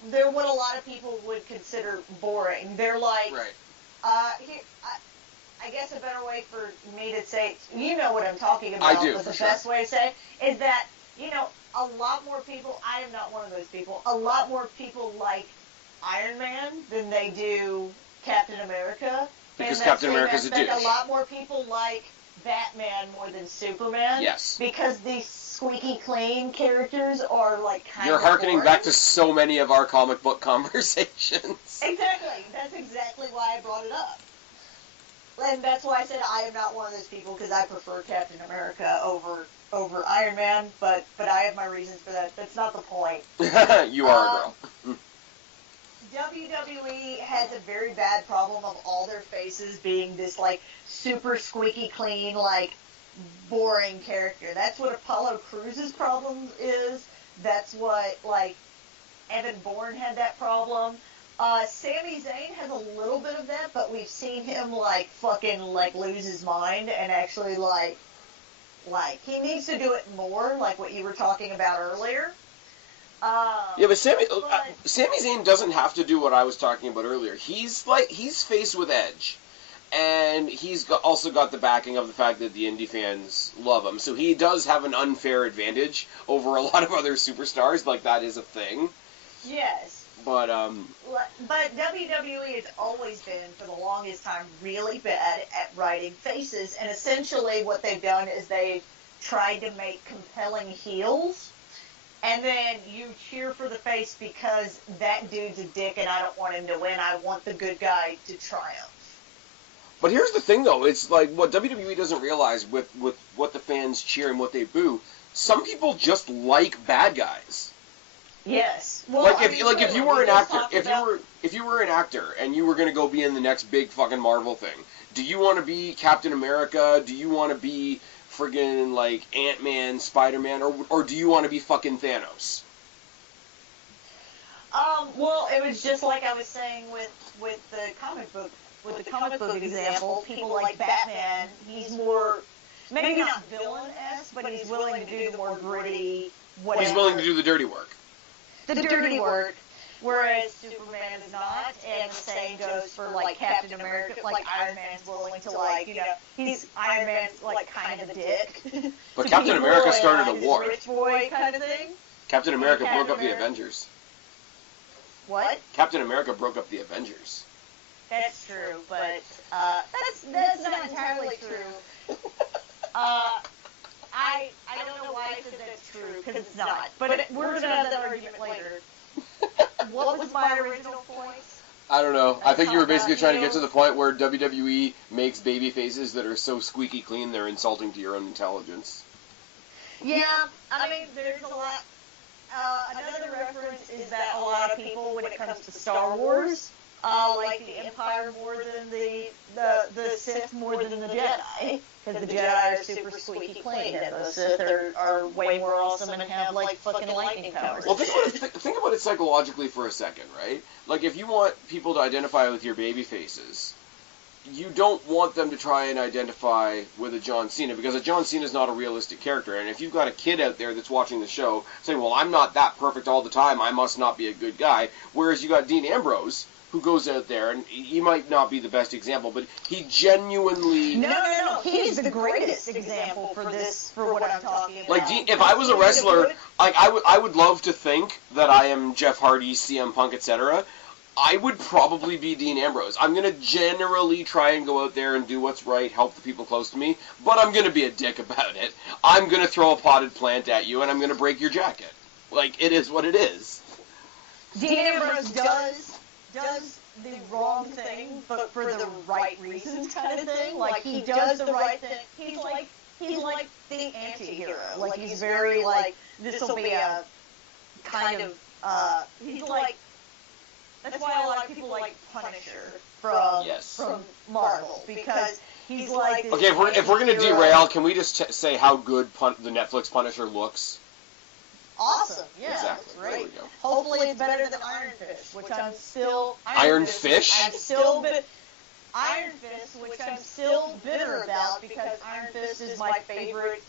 they're what a lot of people would consider boring. They're like, right. I guess a better way for me to say, you know what I'm talking about. I do, But the sure. best way to say it is that, a lot more people, I am not one of those people, a lot more people like Iron Man than they do Captain America. Because Captain America's a douche. A lot more people like Batman more than Superman. Yes. Because these squeaky clean characters are, like, kind of You're hearkening boring. back to so many of our comic book conversations. Exactly. That's exactly why I brought it up. And that's why I said I am not one of those people, because I prefer Captain America over Iron Man, but I have my reasons for that. That's not the point. You are a girl. WWE has a very bad problem of all their faces being this, like, super squeaky clean, like, boring character. That's what Apollo Crews' problem is. That's what, like, Evan Bourne had that problem. Sami Zayn has a little bit of that, but we've seen him, like, fucking, like, lose his mind and actually, like, he needs to do it more, like what you were talking about earlier. Yeah, but Sami Zayn doesn't have to do what I was talking about earlier. He's faced with Edge, and he's also got the backing of the fact that the indie fans love him. So he does have an unfair advantage over a lot of other superstars. Like, that is a thing. Yes. But WWE has always been, for the longest time, really bad at writing faces, and essentially what they've done is they've tried to make compelling heels, and then you cheer for the face because that dude's a dick and I don't want him to win. I want the good guy to triumph. But here's the thing, though. It's like what WWE doesn't realize with what the fans cheer and what they boo. Some people just like bad guys. Yes. Well, like if you were an actor, if you were an actor and you were going to go be in the next big fucking Marvel thing, do you want to be Captain America? Do you want to be friggin' like Ant-Man, Spider-Man, or do you want to be fucking Thanos? Well, it was just like I was saying with the comic book example. People like Batman. He's more, maybe not villain-esque, but he's willing to do the more gritty, whatever. He's willing to do the dirty work. The dirty work, whereas Superman is not, and the same goes for, like, Captain America. Like, Iron Man's willing to, like, Iron Man's, like, kind of a dick. But Captain America started a war. Rich boy kind of thing. Captain America broke up the Avengers. What? Captain America broke up the Avengers. That's true, but, that's not entirely true. I don't know why I said that's true, because it's not. But we're going to have that argument later. What was my original point? I don't know. I think you were basically trying to get to the point where WWE makes baby faces that are so squeaky clean they're insulting to your own intelligence. Yeah, I mean, there's a lot. Another reference is that a lot of people, when it comes to Star Wars, like the Empire more than the Sith more than the Jedi, because the Jedi are super squeaky clean, and the Sith are way more awesome and have, like, fucking lightning powers. Well, think about it psychologically for a second, right? Like, if you want people to identify with your baby faces, you don't want them to try and identify with a John Cena, because a John Cena is not a realistic character, and if you've got a kid out there that's watching the show saying, well, I'm not that perfect all the time, I must not be a good guy, whereas you got Dean Ambrose, who goes out there, and he might not be the best example, but he genuinely... No. He's the greatest example for what I'm talking about. Like, if I was a wrestler, like, I would love to think that I am Jeff Hardy, CM Punk, etc. I would probably be Dean Ambrose. I'm going to generally try and go out there and do what's right, help the people close to me, but I'm going to be a dick about it. I'm going to throw a potted plant at you, and I'm going to break your jacket. Like, it is what it is. Dean Ambrose does the wrong thing, but for the right reasons, kind of thing. Like, he does the right thing. He's like the anti-hero. Like, he's very, like, this'll be a kind of, he's like, that's why a lot of people like Punisher from Marvel, because he's like this. Okay, if we're gonna derail, can we just say how good the Netflix Punisher looks? Awesome, yeah, exactly. Great. There we go. Hopefully it's better than Iron Fist, which I'm still... Iron Fist? Iron Fist, which I'm still bitter about, because Iron Fist is my favorite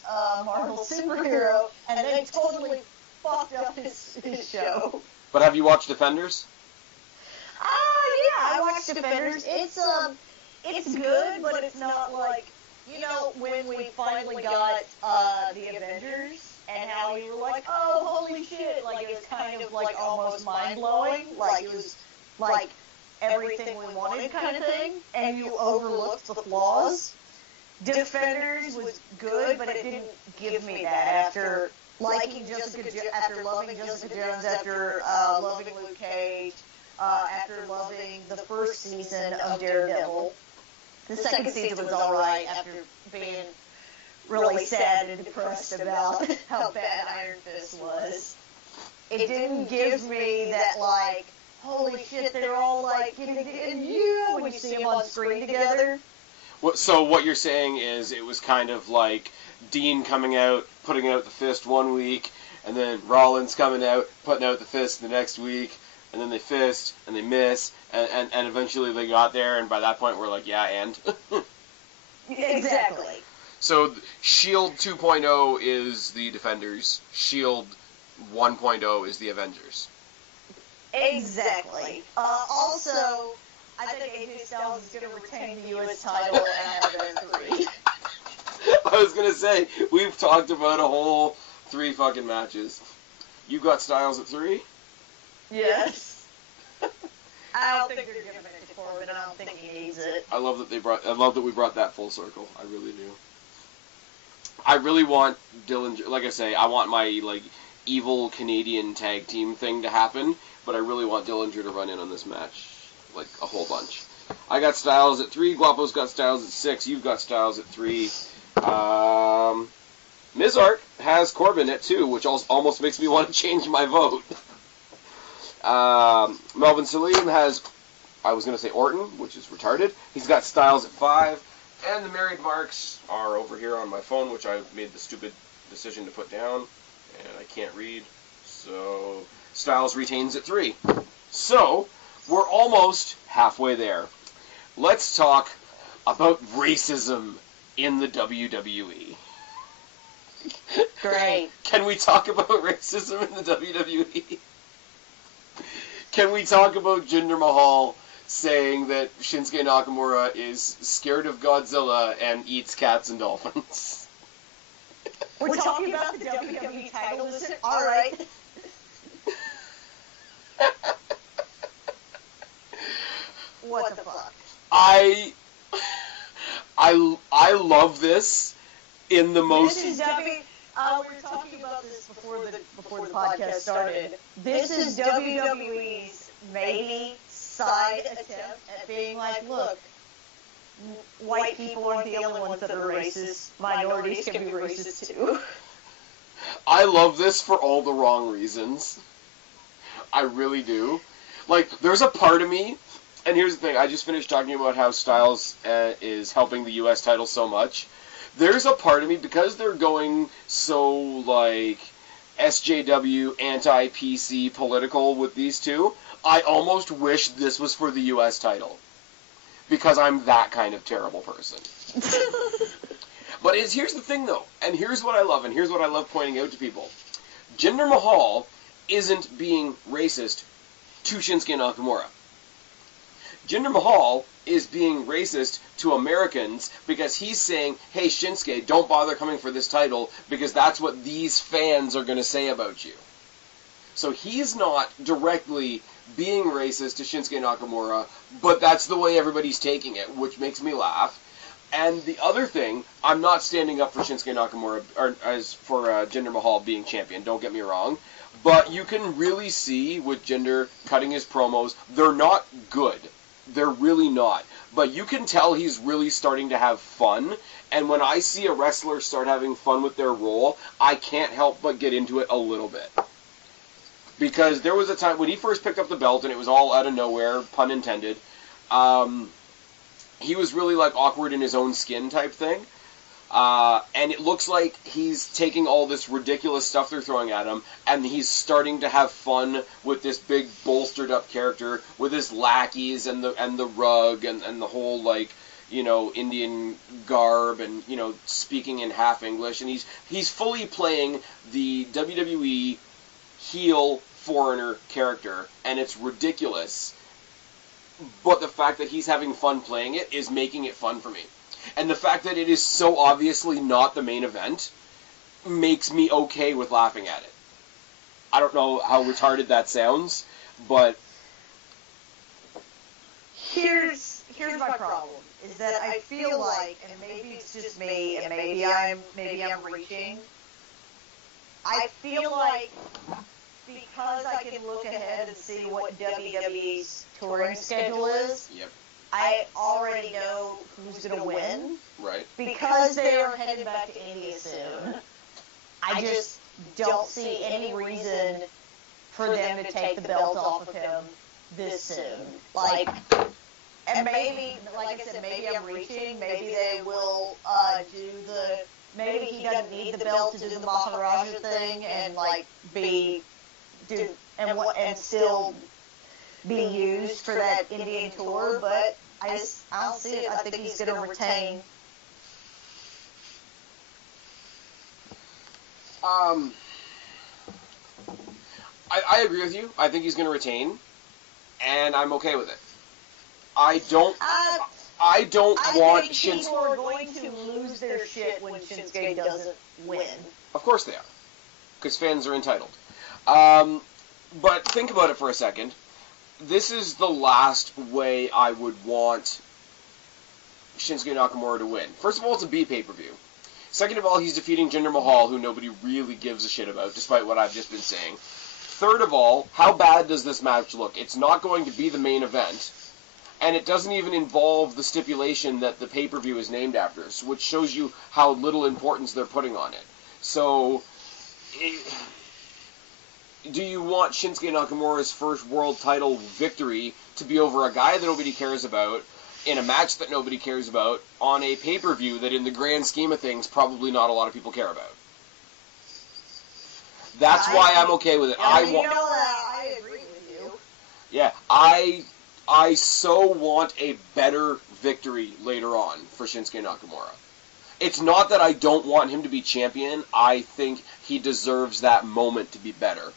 Marvel superhero, and they totally fucked up his show. But have you watched Defenders? Yeah, I watched Defenders. It's good, but it's not like, when we finally got the Avengers, and how we were like, oh, holy shit, like, it was kind of, like, almost mind-blowing, like, it was, like, everything we wanted kind of thing, and you overlooked the flaws. Defenders was good, but it didn't give me that after loving Jessica Jones, after loving Luke Cage, after loving the first season of Daredevil. The second season was alright after being really sad and depressed about how bad Iron Fist was. It didn't give me that, like, holy shit, they're all, like, getting when you see them on screen together. So what you're saying is it was kind of like Dean coming out, putting out the fist one week, and then Rollins coming out, putting out the fist the next week, and then they fist, and they miss, and eventually they got there, and by that point we're like, yeah, and? Exactly. So, S.H.I.E.L.D. 2.0 is the Defenders. S.H.I.E.L.D. 1.0 is the Avengers. Exactly. Also, I think AJ Styles is going to retain the U.S. title and have it at 3. I was going to say, we've talked about a whole 3 fucking matches. You got Styles at 3? Yes. I don't think they're giving it to Corbin. I don't think he needs it. I love that we brought that full circle. I really do. I really want Dillinger, like I say, I want my, like, evil Canadian tag team thing to happen, but I really want Dillinger to run in on this match, like, a whole bunch. I got Styles at 3, Guapo's got Styles at 6, you've got Styles at 3. Mizart has Corbin at 2, which almost makes me want to change my vote. Melvin Salim has, I was going to say Orton, which is retarded. He's got Styles at 5. And the married marks are over here on my phone, which I made the stupid decision to put down. And I can't read. So Styles retains at 3. So we're almost halfway there. Let's talk about racism in the WWE. Great. Can we talk about racism in the WWE? Can we talk about Jinder Mahal saying that Shinsuke Nakamura is scared of Godzilla and eats cats and dolphins? We're talking about the WWE title, is it? Alright. What the fuck? I love this in the most... This is we were talking about this before the podcast started. This is WWE's maybe side attempt at being like, look, white people aren't the only ones that are racist. Minorities can be racist too. I love this for all the wrong reasons. I really do. Like, there's a part of me, and here's the thing, I just finished talking about how Styles is helping the U.S. title so much. There's a part of me, because they're going so, like, SJW, anti-PC political with these two, I almost wish this was for the U.S. title. Because I'm that kind of terrible person. But here's the thing, though, and here's what I love, and here's what I love pointing out to people. Jinder Mahal isn't being racist to Shinsuke Nakamura. Jinder Mahal is being racist to Americans because he's saying, hey, Shinsuke, don't bother coming for this title because that's what these fans are going to say about you. So he's not directly being racist to Shinsuke Nakamura, but that's the way everybody's taking it, which makes me laugh. And the other thing, I'm not standing up for Shinsuke Nakamura, or as for Jinder Mahal being champion, don't get me wrong, but you can really see with Jinder cutting his promos, they're not good. They're really not. But you can tell he's really starting to have fun, and when I see a wrestler start having fun with their role, I can't help but get into it a little bit. Because there was a time when he first picked up the belt, and it was all out of nowhere, pun intended, he was really like awkward in his own skin type thing. And it looks like he's taking all this ridiculous stuff they're throwing at him, and he's starting to have fun with this big bolstered up character with his lackeys and the rug and the whole, like, you know, Indian garb and, you know, speaking in half English, and he's fully playing the WWE heel foreigner character, and it's ridiculous. But the fact that he's having fun playing it is making it fun for me. And the fact that it is so obviously not the main event makes me okay with laughing at it. I don't know how retarded that sounds, but here's my problem, is that I feel like, and maybe it's just me, and maybe I'm reaching, I feel like because I can look ahead and see what WWE's touring schedule is, yep. I already know who's going to win. Right. Because they are headed back to India soon, I just don't see any reason for them to take the belt off of him this soon. Like, and maybe, like I said, maybe I'm reaching, maybe they will maybe he doesn't need the belt to do the Maharaja thing and, like, and still be used for that Indian tour, but I don't see it. I think he's going to retain. I agree with you. I think he's going to retain, and I'm okay with it. I don't want think Shinsuke. people are going to lose their shit when Shinsuke doesn't win. Of course they are, because fans are entitled. But think about it for a second. This is the last way I would want Shinsuke Nakamura to win. First of all, it's a B pay-per-view. Second of all, he's defeating Jinder Mahal, who nobody really gives a shit about, despite what I've just been saying. Third of all, how bad does this match look? It's not going to be the main event, and it doesn't even involve the stipulation that the pay-per-view is named after, which shows you how little importance they're putting on it. So, do you want Shinsuke Nakamura's first world title victory to be over a guy that nobody cares about, in a match that nobody cares about, on a pay-per-view that in the grand scheme of things probably not a lot of people care about? That's why I'm okay with it. I agree with you. Yeah, I so want a better victory later on for Shinsuke Nakamura. It's not that I don't want him to be champion. I think he deserves that moment to be better.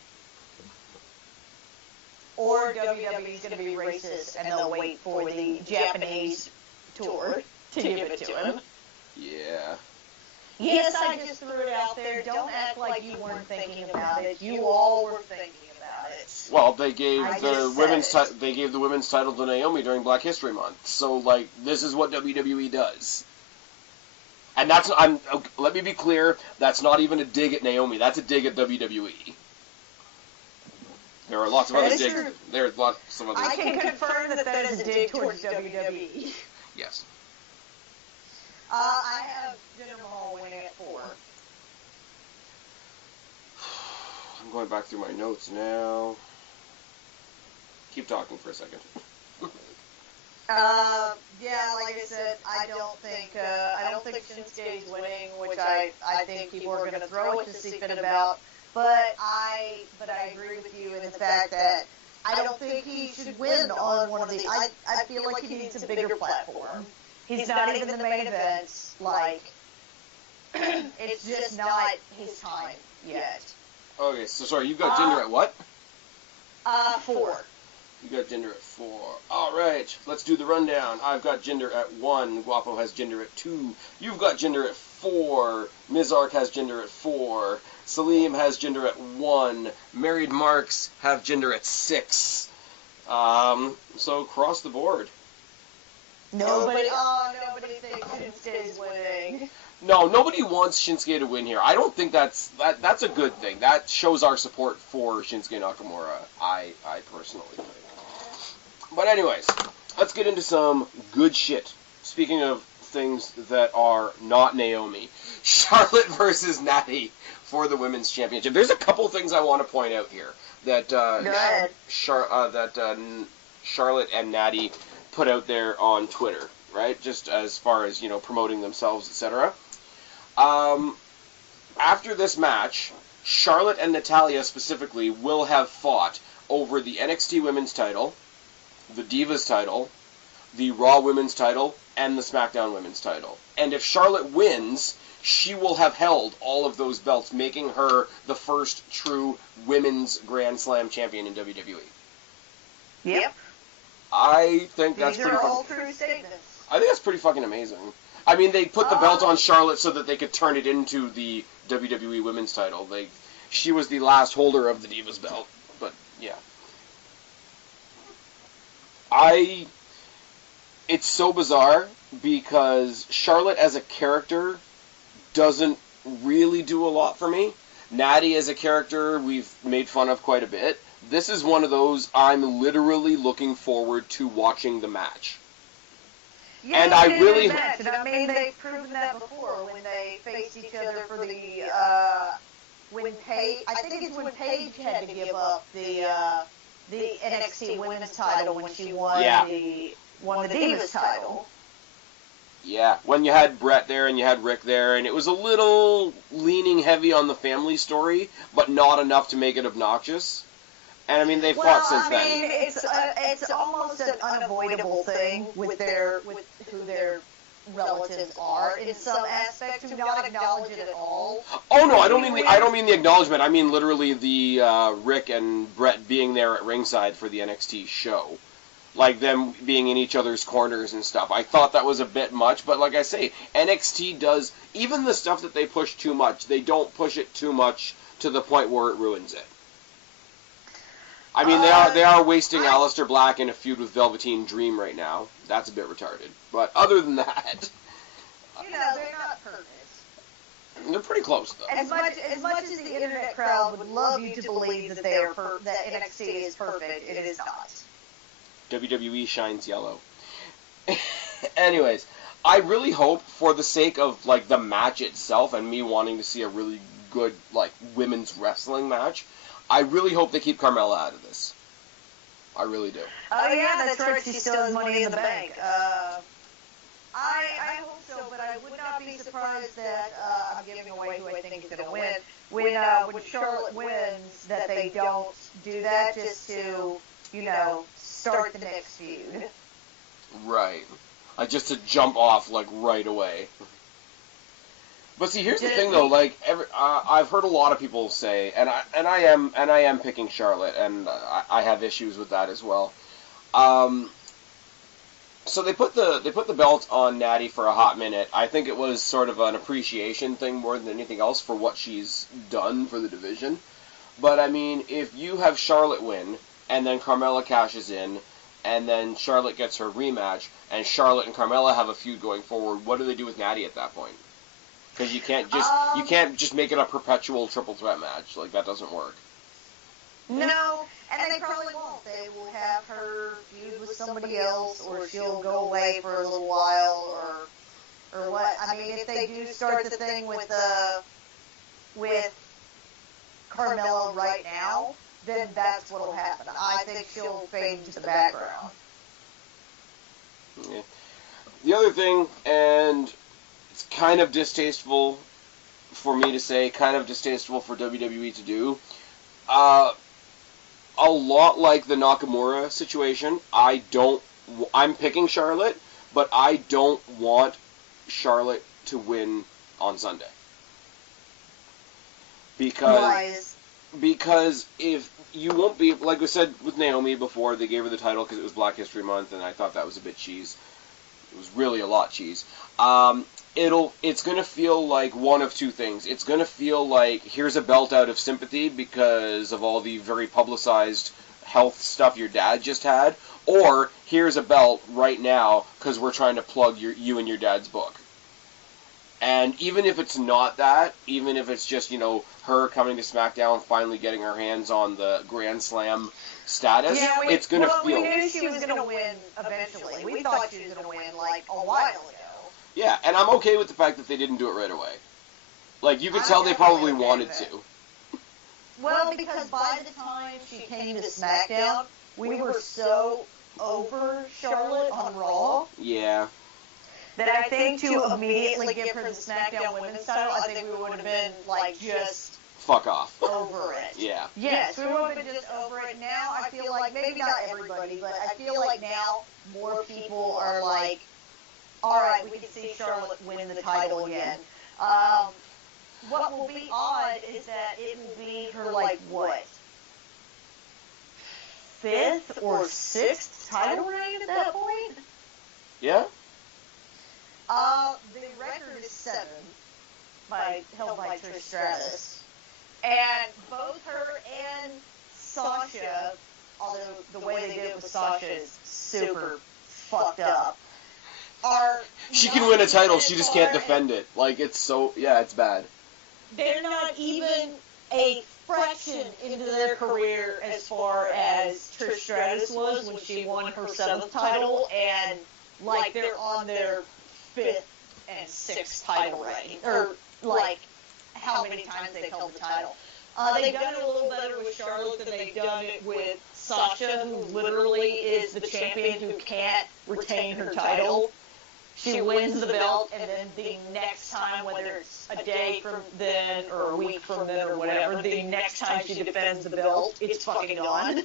Or WWE's going to be racist and they'll wait for the Japanese tour to give it to him. Yeah. Yes, I just threw it out there. Don't act like you weren't thinking about it. You all were thinking about it. Well, they gave the women's title to Naomi during Black History Month. So, like, this is what WWE does. And let me be clear, that's not even a dig at Naomi. That's a dig at WWE. There are lots of other digs. There are lots of other. I can confirm that is a dig towards WWE. Yes. I have Jinder Mahal winning at 4. I'm going back through my notes now. Keep talking for a second. Yeah, like I said, I don't think Shinsuke's winning, which I think people are going to throw it to see fit about. But I agree with you in the fact that I don't think he should win on one of the. I feel like he needs a bigger platform. He's not even in the main event. Like, it's just not his time yet. Okay, so sorry, you've got Jinder at what? 4. You got Jinder at 4. All right, let's do the rundown. I've got Jinder at 1. Guapo has Jinder at 2. You've got Jinder at 4. Mizark has Jinder at 4. Salim has Jinder at 1. Married Marks have Jinder at 6. So across the board. Nobody thinks Shinsuke's winning. No, nobody wants Shinsuke to win here. I don't think that's a good thing. That shows our support for Shinsuke Nakamura, I personally think. But anyways, let's get into some good shit. Speaking of things that are not Naomi, Charlotte versus Natty for the Women's Championship. There's a couple things I want to point out here that Charlotte and Natty put out there on Twitter, right? Just as far as, promoting themselves, etc. After this match, Charlotte and Natalya specifically will have fought over the NXT Women's title, the Divas title, the Raw Women's title, and the SmackDown Women's title. And if Charlotte wins, she will have held all of those belts, making her the first true Women's Grand Slam champion in WWE. Yep. I think that's These pretty are all fucking... true statements. I think that's pretty fucking amazing. I mean, they put the belt on Charlotte so that they could turn it into the WWE Women's title. She was the last holder of the Divas belt, but yeah. It's so bizarre because Charlotte as a character doesn't really do a lot for me. Natty as a character we've made fun of quite a bit. This is one of those I'm literally looking forward to watching the match. Yeah, and I really... match. And I mean, they've proven that before when they faced each other for the, when Paige, I think it's when Paige had to give up the NXT Women's title when she won the Divas title. Yeah, when you had Brett there and you had Rick there, and it was a little leaning heavy on the family story, but not enough to make it obnoxious. And I mean, they've fought since then. It's almost an unavoidable thing with who they're relatives are in some aspect, to not acknowledge it at all. Oh no, I don't mean the acknowledgement. I mean literally the Rick and Brett being there at ringside for the NXT show. Like them being in each other's corners and stuff. I thought that was a bit much, but like I say, NXT does, even the stuff that they push too much, they don't push it too much to the point where it ruins it. I mean, they are wasting Aleister Black in a feud with Velveteen Dream right now. That's a bit retarded. But other than that, you know, they're not perfect. They're pretty close, though. As much as the internet crowd would love you to believe that that NXT is perfect, it is not. WWE shines yellow. Anyways, I really hope, for the sake of like the match itself and me wanting to see a really good like women's wrestling match, I really hope they keep Carmella out of this. I really do. Oh yeah, that's right. She still has Money in the Bank. I hope so, but I would not be surprised that I'm giving away who I think is going to win. When Charlotte wins, that they don't do that just to, you know, start the next feud. Right. Like just to jump off like right away. But see, here's the thing though. Like I've heard a lot of people say, and I am picking Charlotte, and I have issues with that as well. So they put the belt on Natty for a hot minute. I think it was sort of an appreciation thing more than anything else for what she's done for the division. But I mean, if you have Charlotte win, and then Carmella cashes in, and then Charlotte gets her rematch, and Charlotte and Carmella have a feud going forward, what do they do with Natty at that point? Because you can't just make it a perpetual triple threat match. Like, that doesn't work. No, and they probably won't. They will have her feud with somebody else, or she'll go away for a little while, or what. I mean, if they do start the thing with Carmella right now, then that's what'll happen. I think she'll fade into the background. Yeah. The other thing, and it's kind of distasteful for me to say, kind of distasteful for WWE to do, a lot like the Nakamura situation, I'm picking Charlotte, but I don't want Charlotte to win on Sunday. Because if you won't be, like we said with Naomi before, they gave her the title because it was Black History Month, and I thought that was a bit cheese. It was really a lot cheese. It's going to feel like one of two things. It's going to feel like, here's a belt out of sympathy because of all the very publicized health stuff your dad just had, or here's a belt right now because we're trying to plug you and your dad's book. And even if it's not that, even if it's just, you know, her coming to SmackDown, finally getting her hands on the Grand Slam status, it's going to feel... we knew she was going to win eventually. We thought she was going to win, like, a while ago. Yeah, and I'm okay with the fact that they didn't do it right away. Like, you could tell they probably wanted to. Well, because by the time she came to SmackDown, we were so over Charlotte on Raw. Yeah. That I think to immediately give her the SmackDown Women's title, I think we would have been, like, just... fuck off. Over it. Yeah. Yes, we would have been just over it. Now, I feel like, maybe not everybody, but I feel like now more people are like, alright, we can see Charlotte win the title again. What will be odd is that it will be her, like, what? 5th or 6th title reign at that point? Yeah? The record is 7, held by Trish Stratus. And both her and Sasha, although the way they did it with Sasha is super fucked up, she can win a title, she just can't defend it. Like, it's bad. They're not even a fraction into their career as far as Trish Stratus was when she won her 7th title, and, like, they're on their 5th and 6th title reign, or, like, how many times they've held the title. They've done it a little better with Charlotte than they've done it with Sasha, who literally is the champion who can't retain her title. She wins the belt, and then the next time, whether it's a day from then or a week from then or whatever, the next time she defends the belt, it's fucking gone.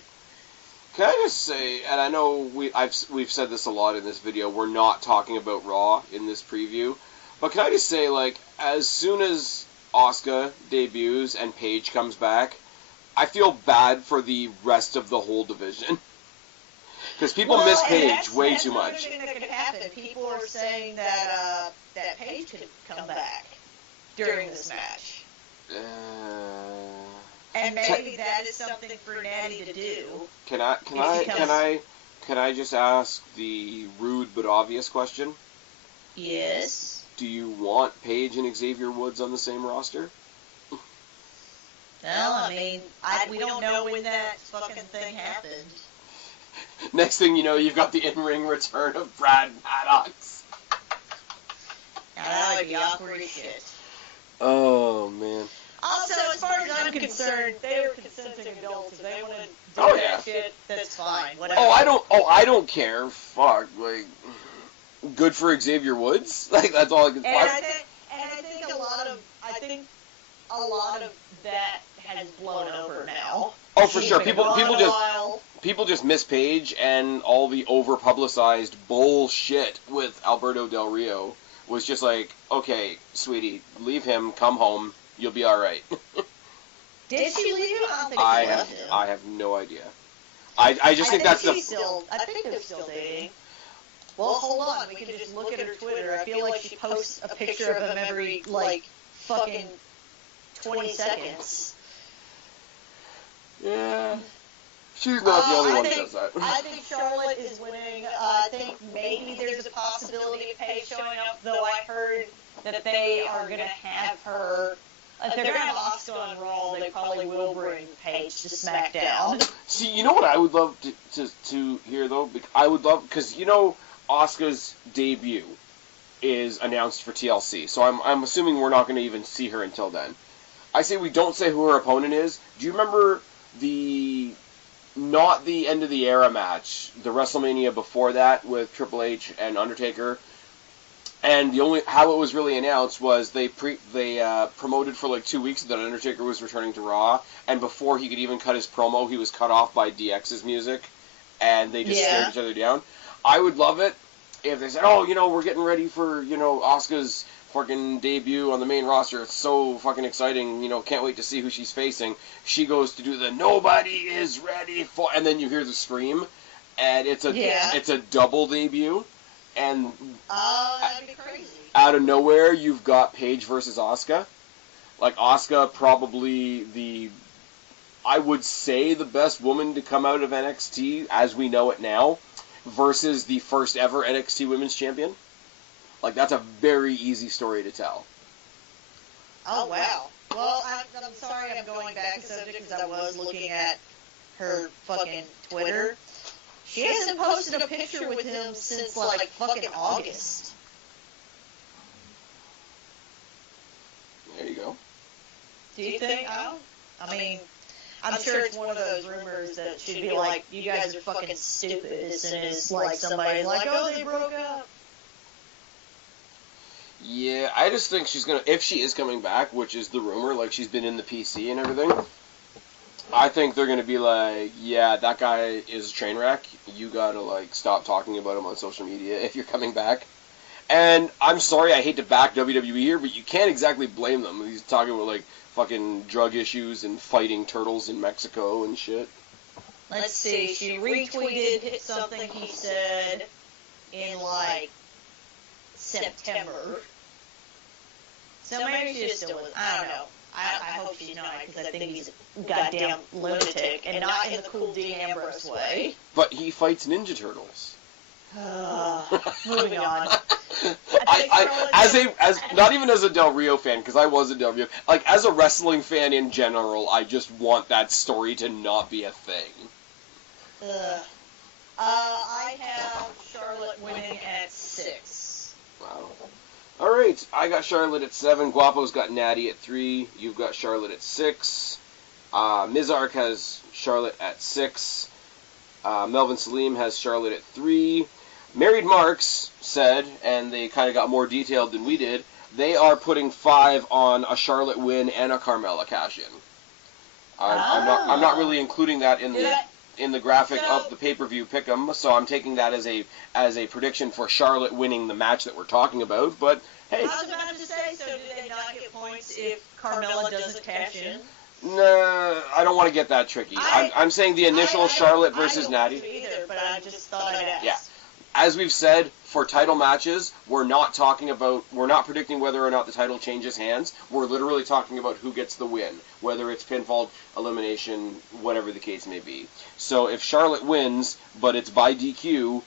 Can I just say, and I know we've said this a lot in this video, we're not talking about Raw in this preview, but can I just say, like, as soon as Asuka debuts and Paige comes back, I feel bad for the rest of the whole division. Because people miss Paige way too much. That's another thing that could happen. People are saying that that Paige could come back during this match. And maybe that is something for Natty to do. Can I just ask the rude but obvious question? Yes. Do you want Paige and Xavier Woods on the same roster? Well, I mean, we don't know when that fucking thing happened. Next thing you know, you've got the in-ring return of Brad Maddox. Now that would be awkward as shit. Oh, man. Also, as far as I'm concerned, they were consenting adults. If they want to do that shit, that's fine. Whatever. I don't care. Fuck, like, good for Xavier Woods. Like, that's all I can. And I think a lot of that has blown over now. Oh, for sure. People just miss Paige, and all the over-publicized bullshit with Alberto Del Rio was just like, okay, sweetie, leave him, come home. You'll be all right. Did she leave him? I don't think she left him. I have no idea. I just think that's the. I think they're still dating. Well, hold on. We can just look at her Twitter. I feel like she posts a picture of him every fucking 20 seconds. Yeah. She's not the only one that does that. I think Charlotte is winning. I think maybe there's a possibility of Paige showing up, though I heard that they are going to have her. If they're going to have Asuka on Raw, they probably will bring Paige to SmackDown. See, you know what I would love to hear, though? I would love, because, you know, Asuka's debut is announced for TLC, so I'm assuming we're not going to even see her until then. I say we don't say who her opponent is. Do you remember not the end of the era match, the WrestleMania before that with Triple H and Undertaker? And how it was really announced was they promoted for like 2 weeks that Undertaker was returning to Raw, and before he could even cut his promo, he was cut off by DX's music, and they just stared each other down. I would love it if they said, oh, you know, we're getting ready for, you know, Asuka's fucking debut on the main roster. It's so fucking exciting, you know, can't wait to see who she's facing. She goes to do the nobody is ready for, and then you hear the scream, and it's a double debut. And that'd be crazy. Out of nowhere, you've got Paige versus Asuka. Like, Asuka probably I would say the best woman to come out of NXT as we know it now, versus the first ever NXT Women's Champion. Like, that's a very easy story to tell. Oh, wow. Well, I'm sorry I'm going back to subject because I was looking at her fucking Twitter. She hasn't posted a picture with him since, like, fucking August. There you go. Do you think? I mean, I'm sure it's one of those rumors that she'd be like, you guys are fucking stupid, as soon as, like, somebody's like, oh, they broke up. Yeah, I just think she's gonna, if she is coming back, which is the rumor, like, she's been in the PC and everything, I think they're going to be like, yeah, that guy is a train wreck. You got to, like, stop talking about him on social media if you're coming back. And I'm sorry, I hate to back WWE here, but you can't exactly blame them. He's talking about, like, fucking drug issues and fighting turtles in Mexico and shit. Let's see, she retweeted something he said in, like, September. So maybe she's still with, I don't know. I hope she's not, because I think he's a goddamn lunatic, and not in the cool Dean Ambrose way. But he fights Ninja Turtles. Moving on. As not even as a Del Rio fan, because I was a Del Rio, like, as a wrestling fan in general, I just want that story to not be a thing. I have Charlotte winning at 6. Wow. Alright, I got Charlotte at 7, Guapo's got Natty at 3, you've got Charlotte at 6, Mizark has Charlotte at 6, Melvin Salim has Charlotte at 3, Married Marks said, and they kind of got more detailed than we did, they are putting 5 on a Charlotte win and a Carmella cash-in. I'm not really including that in the... in the graphic of the pay-per-view pick 'em, so I'm taking that as a prediction for Charlotte winning the match that we're talking about. But hey, I was about to say, so do they not get points if Carmella doesn't cash in? nah, I don't want to get that tricky. I'm saying the initial Charlotte versus Natty. Either, but I just thought I'd ask. Yeah. As we've said, for title matches, we're not predicting whether or not the title changes hands. We're literally talking about who gets the win, whether it's pinfall, elimination, whatever the case may be. So if Charlotte wins, but it's by DQ,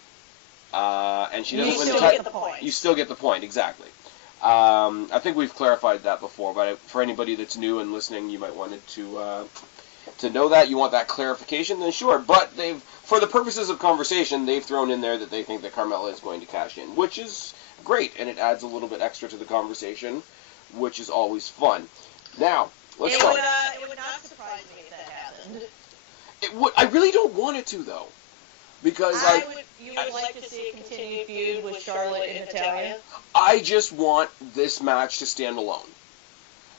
and she doesn't win the title, you still get the point, exactly. I think we've clarified that before, but for anybody that's new and listening, you might want to know that, you want that clarification, then sure. But for the purposes of conversation, they've thrown in there that they think that Carmella is going to cash in, which is great, and it adds a little bit extra to the conversation, which is always fun. Now, let's talk. It would not surprise me if that happened. It would. I really don't want it to, though, because you would like to see a continued feud with Charlotte and Natalya? I just want this match to stand alone,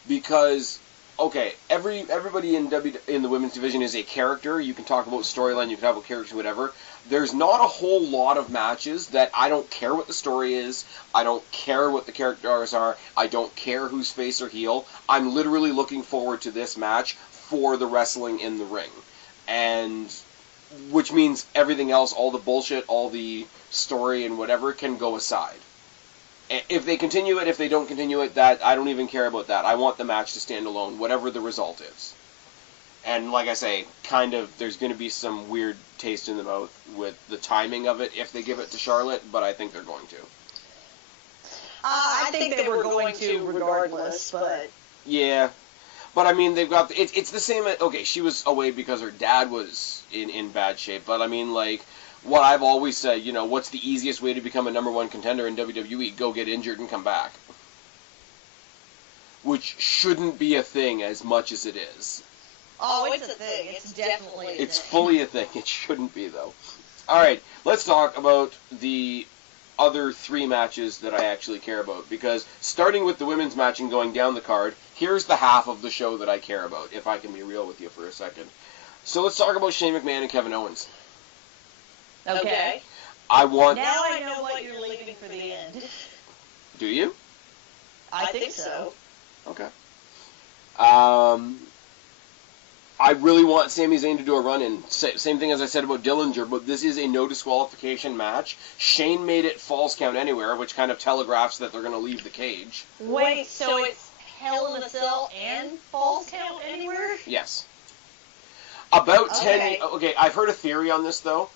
because. Okay, everybody in the women's division is a character. You can talk about storyline, you can talk about characters, whatever. There's not a whole lot of matches that I don't care what the story is. I don't care what the characters are. I don't care who's face or heel. I'm literally looking forward to this match for the wrestling in the ring. And which means everything else, all the bullshit, all the story and whatever can go aside. If they continue it, if they don't continue it, that I don't even care about that. I want the match to stand alone, whatever the result is. And like I say, there's going to be some weird taste in the mouth with the timing of it if they give it to Charlotte, but I think they're going to. I think they were going to regardless, but... Yeah. But I mean, they've got... It's the same... Okay, she was away because her dad was in bad shape, but I mean, like... What I've always said, what's the easiest way to become a number one contender in WWE? Go get injured and come back. Which shouldn't be a thing as much as it is. Oh, it's a thing. It's definitely a thing. It's fully a thing. It shouldn't be, though. Alright, let's talk about the other 3 matches that I actually care about. Because starting with the women's match and going down the card, here's the half of the show that I care about, if I can be real with you for a second. So let's talk about Shane McMahon and Kevin Owens. Okay. Now I know what you're leaving for the end. Do you? I think so. Okay. I really want Sami Zayn to do a run-in. Same thing as I said about Dillinger, but this is a no disqualification match. Shane made it Falls Count Anywhere, which kind of telegraphs that they're going to leave the cage. Wait, so it's Hell in a Cell and Falls Count Anywhere? Yes. About 10... Okay, I've heard a theory on this, though.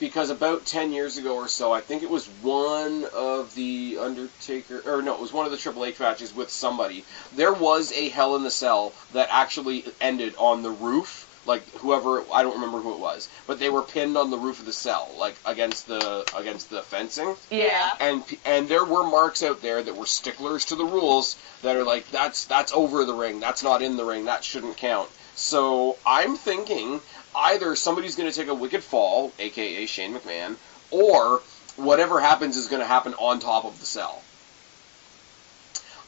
Because about 10 years ago or so, I think it was one of the Undertaker, or no, it was one of the Triple H matches with somebody. There was a Hell in the Cell that actually ended on the roof, like whoever, I don't remember who it was, but they were pinned on the roof of the cell, like against the fencing. Yeah. And there were marks out there that were sticklers to the rules that are like, that's over the ring, that's not in the ring, that shouldn't count. So I'm thinking either somebody's going to take a wicked fall, a.k.a. Shane McMahon, or whatever happens is going to happen on top of the cell.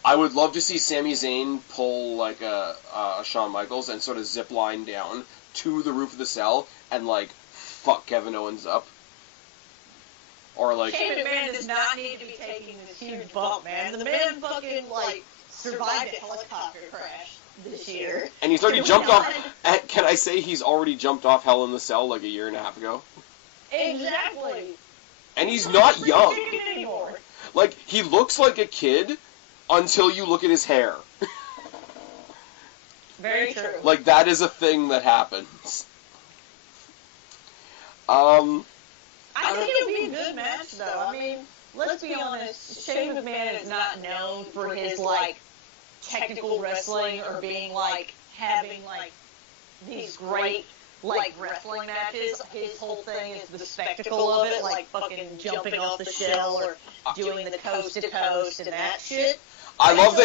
I would love to see Sami Zayn pull like a Shawn Michaels and sort of zip line down to the roof of the cell and like fuck Kevin Owens up. Or like Shane McMahon does not need to be taking this huge bump, man. The man fucking like survived a helicopter crash this year. And he's already jumped off. Can I say he's already jumped off Hell in the Cell like a year and a half ago? Exactly. And he's not young. Anymore. Like, he looks like a kid until you look at his hair. Very true. Like, that is a thing that happens. I think it'll be a good match, though. I mean, let's be honest. Shane McMahon is not known for his, like, technical wrestling or being, like, having, like, these great, like, wrestling matches. His whole thing is the spectacle of it, like fucking jumping off the shell or doing the coast to coast and that shit. I love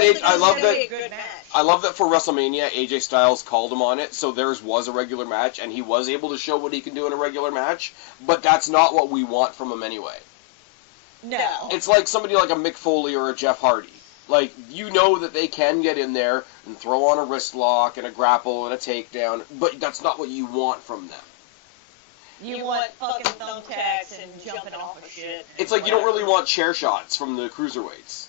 that for WrestleMania, AJ Styles called him on it, so theirs was a regular match, and he was able to show what he can do in a regular match, but that's not what we want from him anyway. No. It's like somebody like a Mick Foley or a Jeff Hardy. Like, you know that they can get in there and throw on a wrist lock and a grapple and a takedown, but that's not what you want from them. You want fucking thumbtacks and jumping off of shit. It's like you don't really want chair shots from the cruiserweights.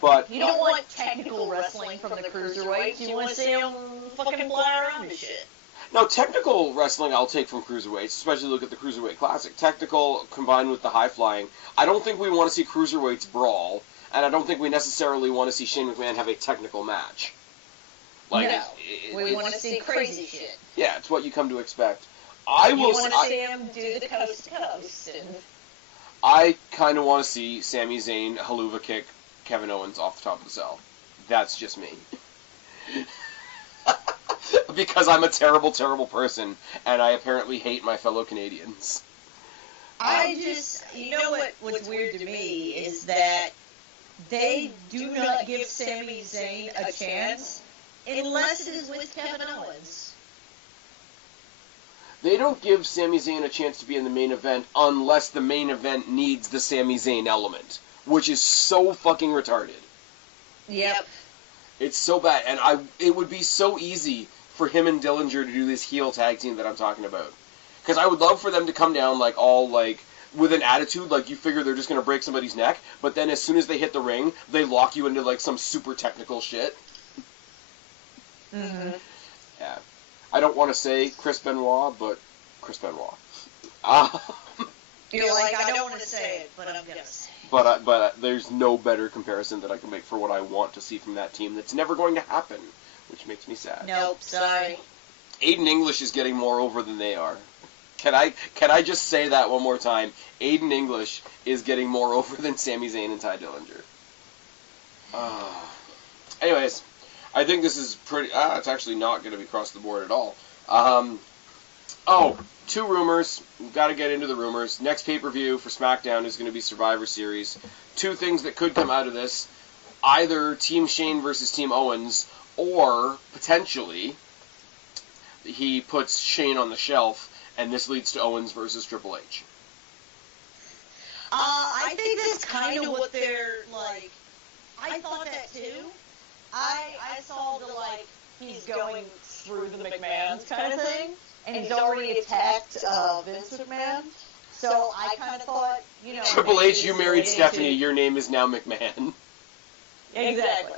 But you don't want technical wrestling from the cruiserweights. You want to see them fucking fly around and shit. Now, technical wrestling I'll take from cruiserweights, especially look at the Cruiserweight Classic. Technical combined with the high flying. I don't think we want to see cruiserweights brawl, and I don't think we necessarily want to see Shane McMahon have a technical match. Like, no, we want to see crazy shit. Yeah, it's what you come to expect. You want to see him do the coast to coast. And I kind of want to see Sami Zayn haluva kick Kevin Owens off the top of the cell. That's just me. Because I'm a terrible, terrible person, and I apparently hate my fellow Canadians. You know what's weird to me is that they do not give Sami Zayn a chance unless it is with Kevin Owens. They don't give Sami Zayn a chance to be in the main event unless the main event needs the Sami Zayn element, which is so fucking retarded. Yep. It's so bad, and it would be so easy for him and Dillinger to do this heel tag team that I'm talking about. Because I would love for them to come down with an attitude, like you figure they're just going to break somebody's neck, but then as soon as they hit the ring, they lock you into like some super technical shit. Mm-hmm. Yeah. I don't want to say Chris Benoit, but Chris Benoit. You're like, I don't want to say it, but I'm going to say it. But there's no better comparison that I can make for what I want to see from that team that's never going to happen, which makes me sad. Nope, sorry. Aiden English is getting more over than they are. Can I just say that one more time? Aiden English is getting more over than Sami Zayn and Ty Dillinger. Anyways, I think this is pretty... it's actually not going to be across the board at all. Two rumors. We've got to get into the rumors. Next pay-per-view for SmackDown is going to be Survivor Series. Two things that could come out of this. Either Team Shane versus Team Owens, or, potentially, he puts Shane on the shelf, and this leads to Owens versus Triple H. I think that's kind of what they're, like... I thought that, too. I saw the, like, he's going through the McMahons kind of thing, and he's already attacked Vince McMahon. So I kind of thought, Triple H, you married Stephanie, your name is now McMahon. Exactly.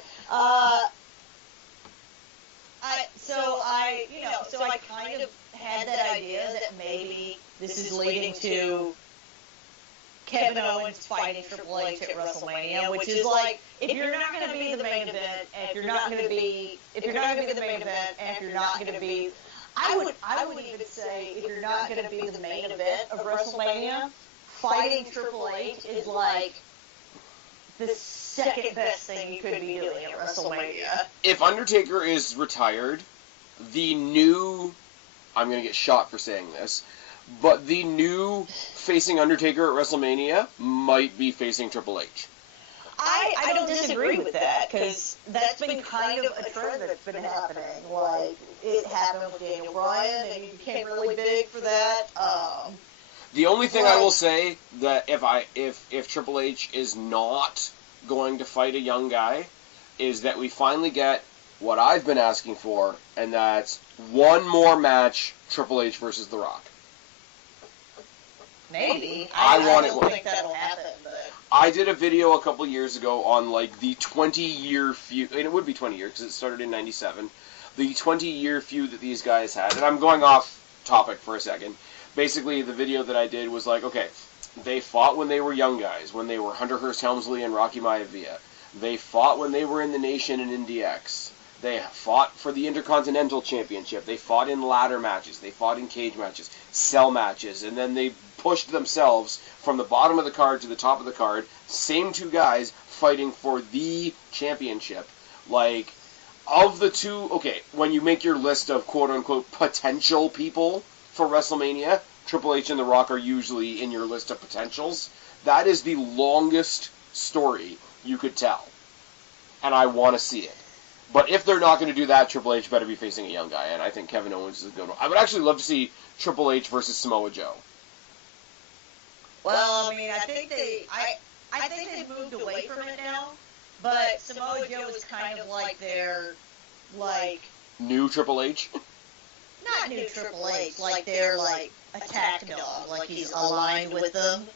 So I kind of had that idea that maybe this is leading to Kevin Owens fighting Triple H at WrestleMania, which is like, if you're not going to be the main event, and if you're not going to be the main event, and if you're not going to be, I would even say, if you're not going to be the main event of WrestleMania, fighting Triple H is like the second best thing you could be doing at WrestleMania. If Undertaker is retired, the new... I'm going to get shot for saying this, but the new facing Undertaker at WrestleMania might be facing Triple H. I don't disagree with that, because that's been kind of a trend that's been happening. Like, it happened with Daniel Bryan, and he became really big for that. The only thing I will say, that if Triple H is not going to fight a young guy, is that we finally get what I've been asking for, and that's one more match, Triple H versus The Rock. Maybe. I don't think that'll happen, but... I did a video a couple years ago on, like, the 20-year feud, and it would be 20 years, because it started in 97, the 20-year feud that these guys had, and I'm going off topic for a second. Basically, the video that I did was like, okay, they fought when they were young guys, when they were Hunter Hearst Helmsley and Rocky Maivia. They fought when they were in the Nation and in DX. They fought for the Intercontinental Championship. They fought in ladder matches. They fought in cage matches, cell matches, and then they pushed themselves from the bottom of the card to the top of the card. Same two guys fighting for the championship. Like, of the two, okay, when you make your list of quote-unquote potential people for WrestleMania, Triple H and The Rock are usually in your list of potentials. That is the longest story you could tell. And I want to see it. But if they're not going to do that, Triple H better be facing a young guy, and I think Kevin Owens is a good one. I would actually love to see Triple H versus Samoa Joe. Well, I mean, I think I think they've moved away from it now, but Samoa Joe is kind of like their, like... New Triple H? Not new Triple H, like their, like, attack dog, like he's aligned with them.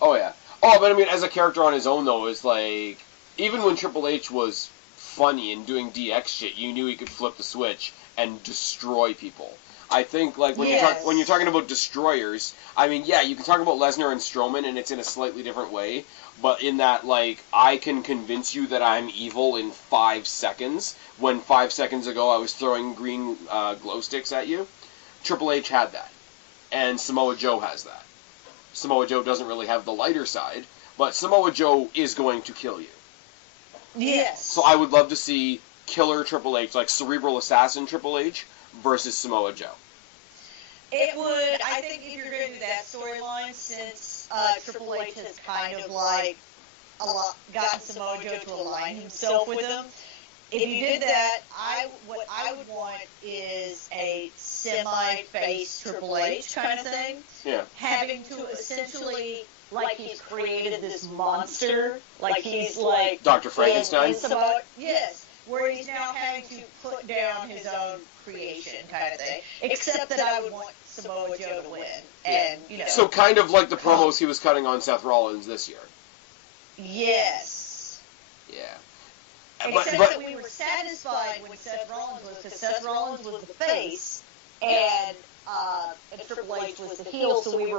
Oh, yeah. Oh, but I mean, as a character on his own, though, it's like, even when Triple H was funny and doing DX shit, you knew he could flip the switch and destroy people. I think, like, when you're talking about destroyers, I mean, yeah, you can talk about Lesnar and Strowman, and it's in a slightly different way, but in that, like, I can convince you that I'm evil in 5 seconds, when 5 seconds ago I was throwing green glow sticks at you. Triple H had that, and Samoa Joe has that. Samoa Joe doesn't really have the lighter side, but Samoa Joe is going to kill you. Yes. So I would love to see Killer Triple H, like Cerebral Assassin Triple H, versus Samoa Joe. It would, I think if you're going to do that storyline, since Triple H has kind of like gotten Samoa Joe to align himself with them, if you did that, what I would want is a semi-face Triple H kind of thing. Yeah. Having to essentially, like he's created this monster, like he's like... Dr. Frankenstein? Yes, where he's now having to put down his own creation kind of thing. Except that I would want Samoa Joe to win. And, you know... So kind of like the promos he was cutting on Seth Rollins this year. Yes. Yeah. Except that we were satisfied when Seth Rollins was, because Seth Rollins was the face, and Triple H was the heel, so we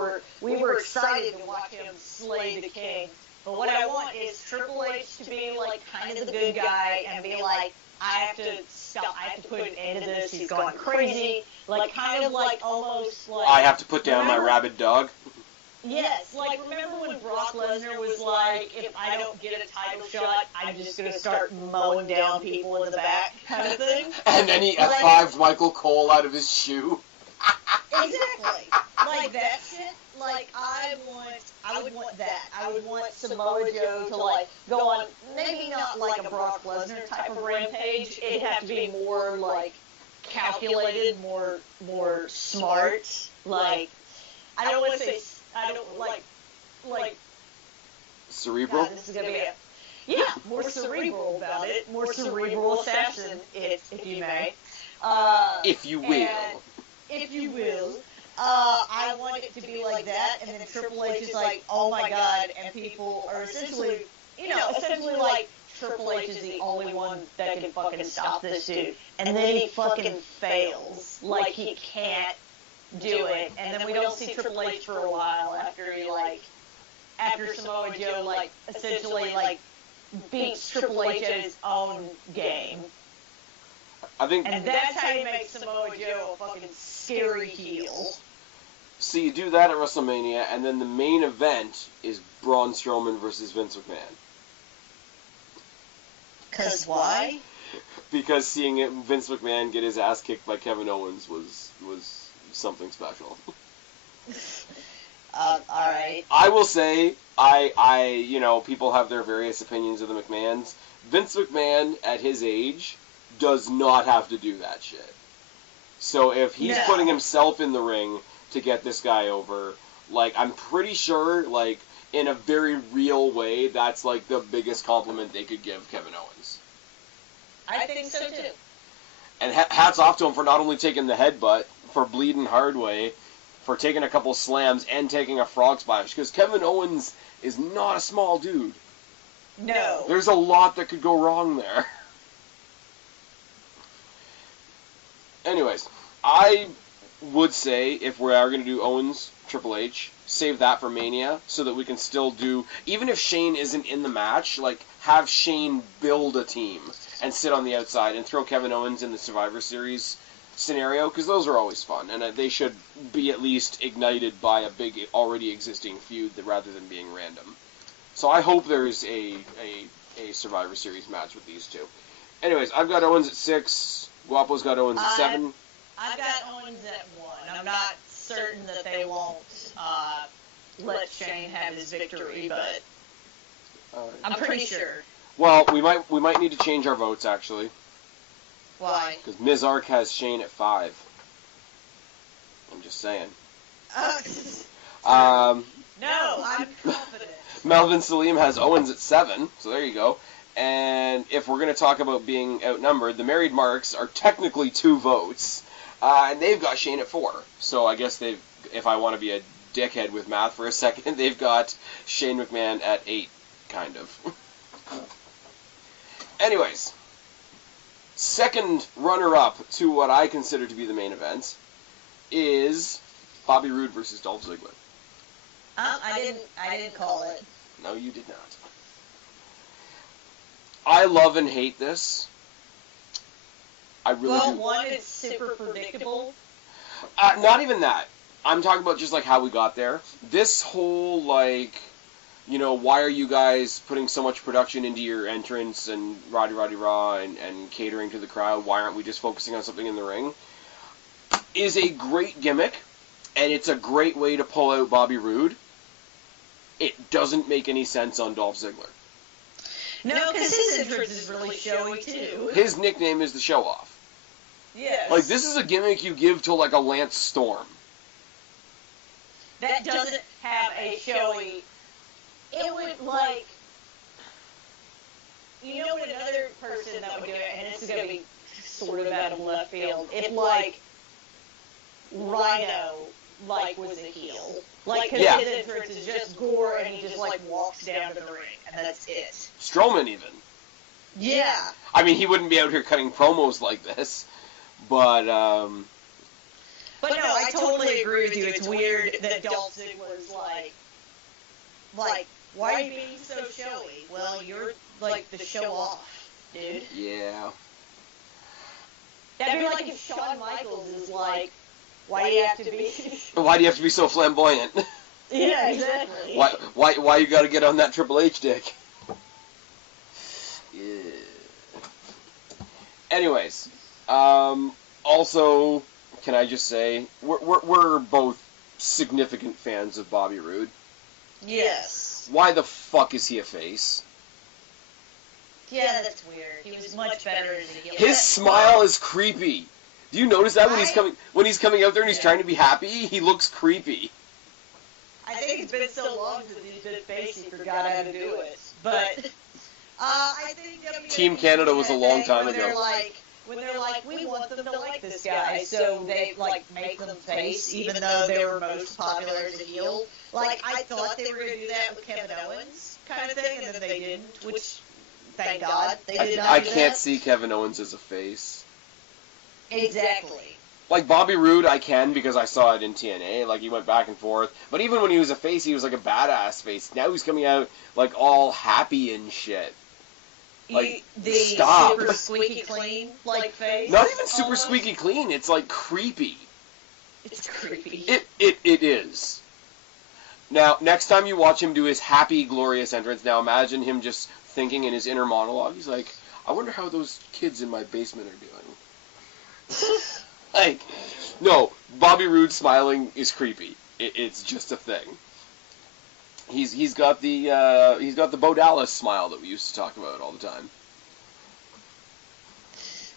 were excited to watch him slay the king. But what I want is Triple H to be like kind of the good guy and be like, I have to stop, I have to put an end to this, he's gone crazy, like kind of like almost like... I have to put down my rabid dog? Yes, like remember when Brock Lesnar was like, if I don't get a title shot, I'm just going to start mowing down people in the back kind of thing? And then he F5'd Michael Cole out of his shoe. Exactly. Like that shit, like I would want that. I would want Samoa Joe to like go on, maybe not like a Brock Lesnar type of rampage, it'd have to be more like calculated, more smart, like, I don't want to say... I don't like Cerebral? God, this is gonna be more cerebral about it, more cerebral assassin, if you may. If you will. If you will. I want it to be like that, and then Triple H is like, oh my god, and people are essentially like, Triple H is the only one that can fucking stop this dude. And then he fucking fails. Like, he can't do it, and then we don't see Triple H for a while after Samoa Joe, like, essentially, like, beats Triple H at his own game. And that's how you make Samoa Joe a fucking scary heel. So you do that at WrestleMania, and then the main event is Braun Strowman versus Vince McMahon. 'Cause why? Because seeing Vince McMahon get his ass kicked by Kevin Owens was something special. Alright. I will say, people have their various opinions of the McMahons. Vince McMahon, at his age, does not have to do that shit. So if he's putting himself in the ring to get this guy over, like, I'm pretty sure, like, in a very real way, that's, like, the biggest compliment they could give Kevin Owens. I think so, too. And hats off to him for not only taking the headbutt, for bleeding hard way, for taking a couple slams, and taking a frog splash. Because Kevin Owens is not a small dude. No. There's a lot that could go wrong there. Anyways, I would say, if we are going to do Owens, Triple H, save that for Mania, so that we can still do, even if Shane isn't in the match, like, have Shane build a team, and sit on the outside, and throw Kevin Owens in the Survivor Series scenario, because those are always fun, and they should be at least ignited by a big, already existing feud, rather than being random. So I hope there's a Survivor Series match with these two. Anyways, I've got Owens at 6, Guapo's got Owens at 7. I've got Owens at 1. I'm not certain that they won't let Shane have his victory, but I'm pretty sure. Well, we might need to change our votes, actually. Why? Because Ms. Ark has Shane at 5. I'm just saying. No, I'm confident. Melvin Salim has Owens at 7, so there you go. And if we're going to talk about being outnumbered, the Married Marks are technically 2 votes, and they've got Shane at 4. So I guess they've, if I want to be a dickhead with math for a second, they've got Shane McMahon at 8, kind of. Anyways, second runner-up to what I consider to be the main event is Bobby Roode versus Dolph Ziggler. I didn't call it. No, you did not. I love and hate this. I really do. One, it's super predictable. Not even that. I'm talking about just like how we got there. This whole like, you know, why are you guys putting so much production into your entrance and Roddy Raw and catering to the crowd? Why aren't we just focusing on something in the ring? Is a great gimmick, and it's a great way to pull out Bobby Roode. It doesn't make any sense on Dolph Ziggler. No, because his entrance is really showy, too. His nickname is the Show-Off. Yes. Like, this is a gimmick you give to, like, a Lance Storm. That doesn't have a showy... It would, like... You know what another person that would do it, and this is going to be sort of out of left field, if, like, Rhino, like, was a heel. Like, because his entrance is just gore, and he just, like, walks down to the ring, and that's it. Strowman, even. Yeah. I mean, he wouldn't be out here cutting promos like this, but, But no, I totally agree with you. It's weird that Dolph Ziggler's like, why are you being so showy? Well, you're, like, the show-off, dude. Yeah. That'd be like if Shawn Michaels is like, why do you have to be... Why do you have to be so flamboyant? Yeah, exactly. Why you gotta get on that Triple H dick? Yeah. Anyways, also, can I just say, we're both significant fans of Bobby Roode. Yes. Why the fuck is he a face? Yeah, that's weird. He was much better as a heel. His smile is creepy. Do you notice that when he's coming out there and he's trying to be happy, he looks creepy. I think it's been so long since he's been face, he forgot how to do it. But I think WWE Team Canada was a long time ago. When they're like, we want them to like this guy, so they like make them face, even though they were most popular as a heel. Like, I thought they were going to do that with Kevin Owens, kind of thing, and then they didn't. Which, thank God, they did not. I can't see Kevin Owens as a face. Exactly. Like, Bobby Roode, I can, because I saw it in TNA. Like, he went back and forth. But even when he was a face, he was like a badass face. Now he's coming out, like, all happy and shit. Like, stop. Super squeaky clean, like, face? Not even super squeaky clean. It's, like, creepy. It's creepy. It is. Now, next time you watch him do his happy, glorious entrance, now imagine him just thinking in his inner monologue. He's like, I wonder how those kids in my basement are doing. Like, no, Bobby Roode smiling is creepy. It's just a thing. He's got the Bo Dallas smile that we used to talk about all the time.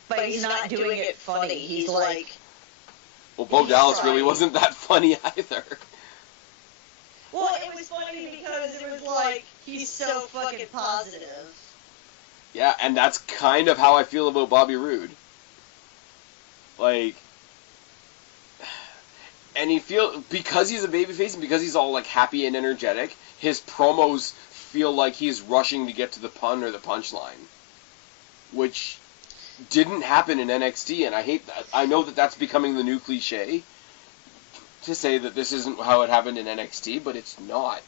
But he's not doing it funny. He's like... Well, Bo Dallas really wasn't that funny either. Well, it was funny because it was like, he's so fucking positive. Yeah, and that's kind of how I feel about Bobby Roode. Like, and because he's a babyface and because he's all, like, happy and energetic, his promos feel like he's rushing to get to the pun or the punchline. Which didn't happen in NXT, and I hate that. I know that that's becoming the new cliche to say that this isn't how it happened in NXT, but it's not.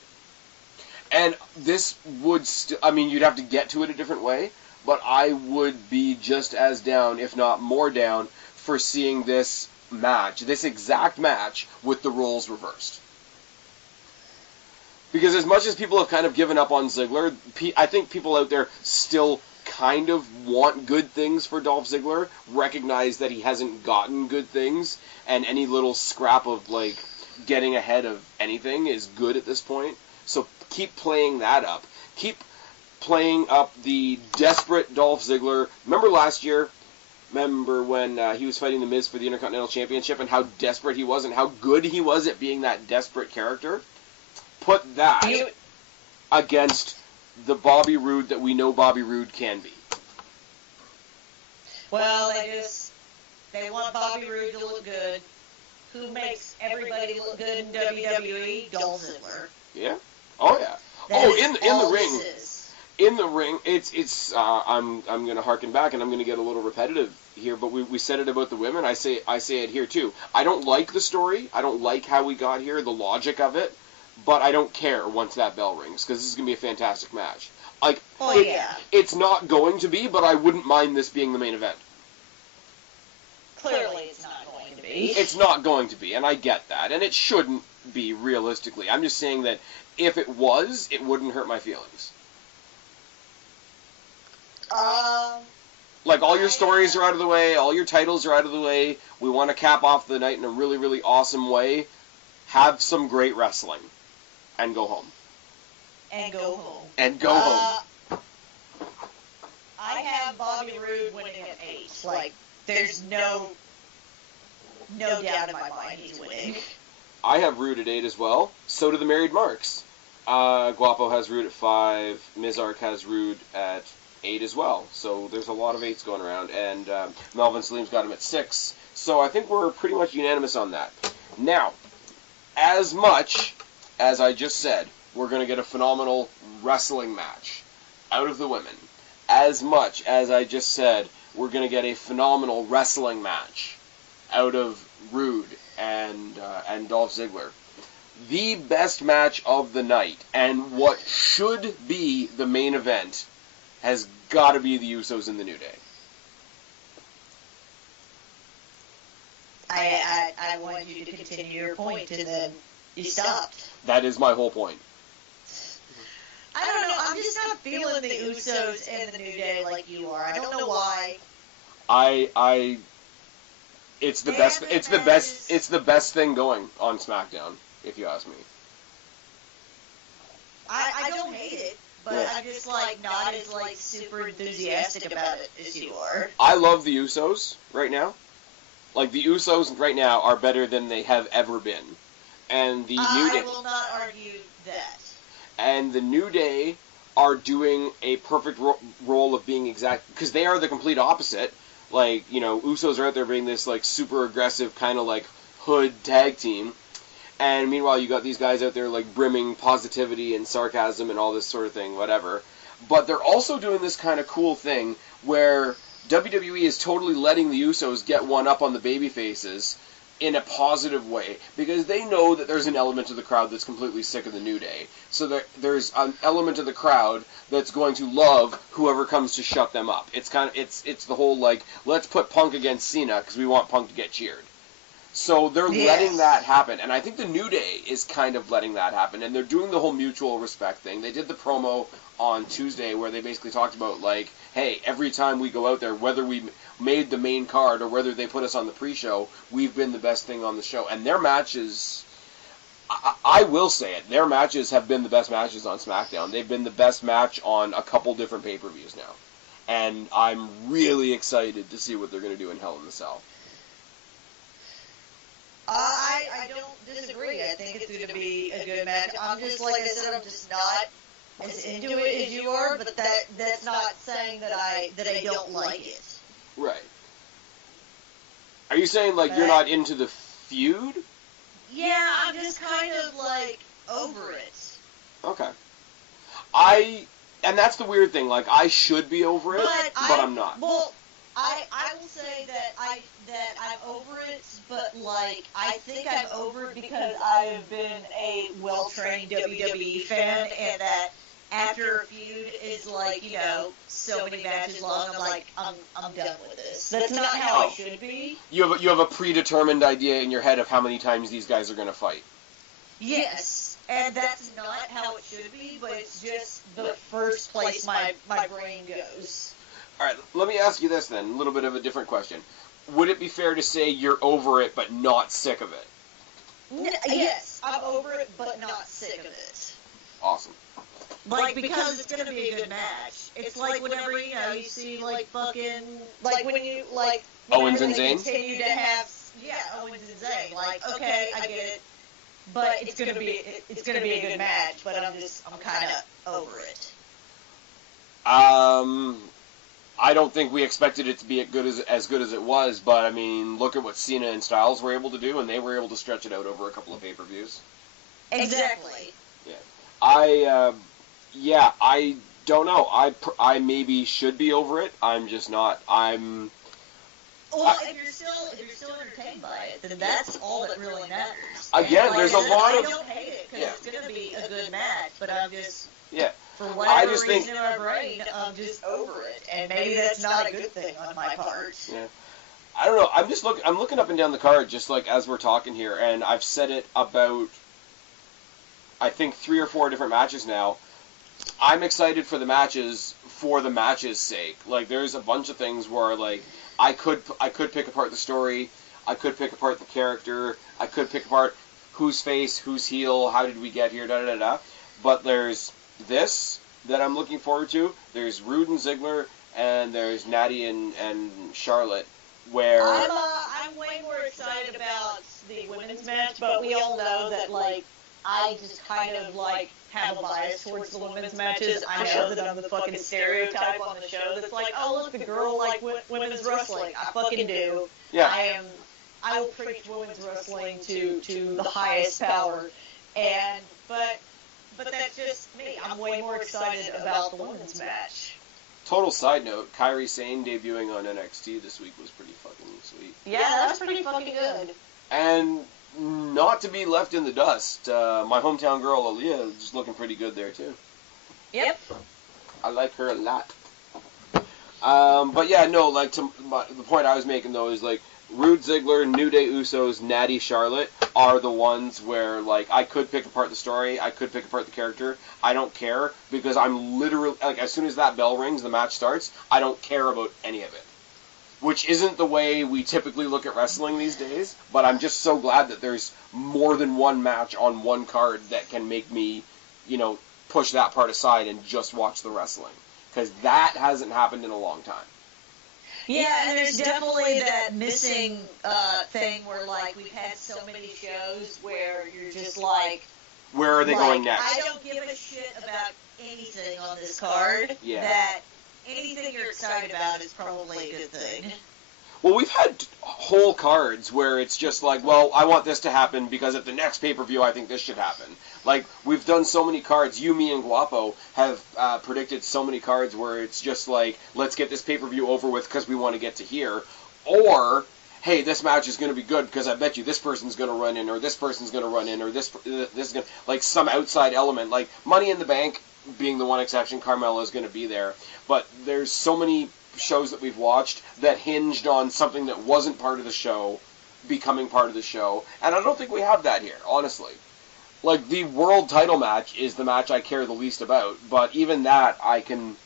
And this would you'd have to get to it a different way, but I would be just as down, if not more down, for seeing this exact match, with the roles reversed. Because as much as people have kind of given up on Ziggler, I think people out there still kind of want good things for Dolph Ziggler, recognize that he hasn't gotten good things, and any little scrap of, like, getting ahead of anything is good at this point. So keep playing that up. Keep playing up the desperate Dolph Ziggler. Remember last year? Remember when he was fighting The Miz for the Intercontinental Championship and how desperate he was and how good he was at being that desperate character? Put that against the Bobby Roode that we know Bobby Roode can be? Well, they want Bobby Roode to look good. Who makes everybody look good in WWE? Dolph Ziggler. Yeah. Oh yeah. In the ring. In the ring, it's. I'm gonna harken back, and I'm gonna get a little repetitive here, but we said it about the women. I say it here too. I don't like the story. I don't like how we got here, the logic of it, but I don't care once that bell rings because this is gonna be a fantastic match. Like, it's not going to be, but I wouldn't mind this being the main event. Clearly, it's not going to be. It's not going to be, and I get that, and it shouldn't be realistically. I'm just saying that if it was, it wouldn't hurt my feelings. Like, all your stories are out of the way, all your titles are out of the way, we want to cap off the night in a really, really awesome way, have some great wrestling, and go home. And go home. And go home. I have Bobby Roode winning at 8. Like, there's no doubt in my mind he's winning. I have Roode at 8 as well, so do the Married Marks. Guapo has Roode at 5, Mizark has Roode at 8 as well, so there's a lot of 8s going around, and Melvin Salim's got him at 6, so I think we're pretty much unanimous on that. Now, as much as I just said, we're going to get a phenomenal wrestling match out of the women, as much as I just said, we're going to get a phenomenal wrestling match out of Roode and Dolph Ziggler. The best match of the night, and what should be the main event, has got to be the Usos in the New Day. I wanted you to continue your point, and then you stopped. That is my whole point. I don't know. I'm just not feeling the Usos and the New Day like you are. I don't know why. It's the best. It's the best. It's the best thing going on SmackDown, if you ask me. I don't hate it. But I'm just, not as, super enthusiastic about it as you are. I love the Usos right now. Like, the Usos right now are better than they have ever been. And the New Day... I will not argue that. And the New Day are doing a perfect role of being exact... Because they are the complete opposite. Like, Usos are out there being this, super aggressive kind of, hood tag team. And meanwhile, you got these guys out there, brimming positivity and sarcasm and all this sort of thing, whatever. But they're also doing this kind of cool thing where WWE is totally letting the Usos get one up on the babyfaces in a positive way, because they know that there's an element of the crowd that's completely sick of the New Day. So there's an element of the crowd that's going to love whoever comes to shut them up. It's it's the whole, let's put Punk against Cena because we want Punk to get cheered. So they're letting that happen, and I think the New Day is kind of letting that happen, and they're doing the whole mutual respect thing. They did the promo on Tuesday where they basically talked about, hey, every time we go out there, whether we made the main card or whether they put us on the pre-show, we've been the best thing on the show. And their matches, I will say it, their matches have been the best matches on SmackDown. They've been the best match on a couple different pay-per-views now. And I'm really excited to see what they're going to do in Hell in the Cell. I don't disagree. I think it's going to be a good match. I'm just, like I said, I'm just not as into it as you are, but that's not saying that I don't like it. Right. Are you saying, you're not into the feud? Yeah, I'm just kind of, over it. Okay. And that's the weird thing, I should be over it, but I'm not. Well, I will say that I'm over it, but I think I'm over it because I have been a well-trained WWE fan, and that after a feud is so many matches long, I'm done with this. That's not how I should be. You have a predetermined idea in your head of how many times these guys are going to fight. Yes, and that's not how it should be, but it's just the first place my brain goes. All right, let me ask you this then, a little bit of a different question. Would it be fair to say you're over it but not sick of it? Yes, I'm over it but not sick of it. Awesome. Because it's going to be a good match. It's whenever, you see, fucking, when you, Owens and Zayn? Continue to have, Owens and Zayn. Okay, I get it. but it's gonna be a good match. But I'm kind of over it. I don't think we expected it to be as good as it was, but I mean, look at what Cena and Styles were able to do, and they were able to stretch it out over a couple of pay-per-views. Exactly. Yeah. I don't know. I maybe should be over it. I'm just not. Well, if you're still entertained by it, then that's all that really matters. Again, there's a lot of. I don't hate it because it's gonna be a good match, but I'm just. Yeah. For whatever reason in my brain, I'm just over it, and maybe that's not a good thing on my part. Yeah. I don't know. I'm looking up and down the card just like as we're talking here, and I've said it about, I think 3 or 4 different matches now. I'm excited for the matches for the matches' sake. Like, there's a bunch of things where like I could pick apart the story, I could pick apart the character, I could pick apart who's face, who's heel, how did we get here, da da da da. But there's this that I'm looking forward to. There's Rude and Ziggler, and there's Natty and Charlotte. Where I'm way more excited about the women's match, but we all know that like I just kind of like have a bias towards the women's matches. I know that I'm the fucking stereotype on the show that's like, oh look, the girl like women's wrestling. I fucking do. Yeah. I will preach women's wrestling to the highest power, but that's just me. I'm way more excited about the women's match. Total side note, Kairi Sane debuting on NXT this week was pretty fucking sweet. Yeah, that was pretty fucking good. And not to be left in the dust, my hometown girl Aaliyah is looking pretty good there too. Yep. I like her a lot. But yeah, no, like the point I was making though is like Rude, Ziggler, New Day Usos, Natty, Charlotte are the ones where, like, I could pick apart the story, I could pick apart the character, I don't care, because I'm literally, like, as soon as that bell rings, the match starts, I don't care about any of it. Which isn't the way we typically look at wrestling these days, but I'm just so glad that there's more than one match on one card that can make me, push that part aside and just watch the wrestling. Because that hasn't happened in a long time. Yeah, and there's definitely that missing thing where, like, we've had so many shows where you're just like... Where are they going next? I don't give a shit about anything on this card. Yeah. That anything you're excited about is probably a good thing. Well, we've had whole cards where it's just like, well, I want this to happen because at the next pay-per-view I think this should happen. Like, we've done so many cards, you, me, and Guapo have predicted so many cards where it's just like, let's get this pay-per-view over with because we want to get to here. Or, hey, this match is going to be good because I bet you this person's going to run in, or this person's going to run in, or this is going to, like, some outside element. Like, Money in the Bank being the one exception, Carmella is going to be there. But there's so many shows that we've watched that hinged on something that wasn't part of the show becoming part of the show, and I don't think we have that here, honestly. Like, the world title match is the match I care the least about, but even that, I can,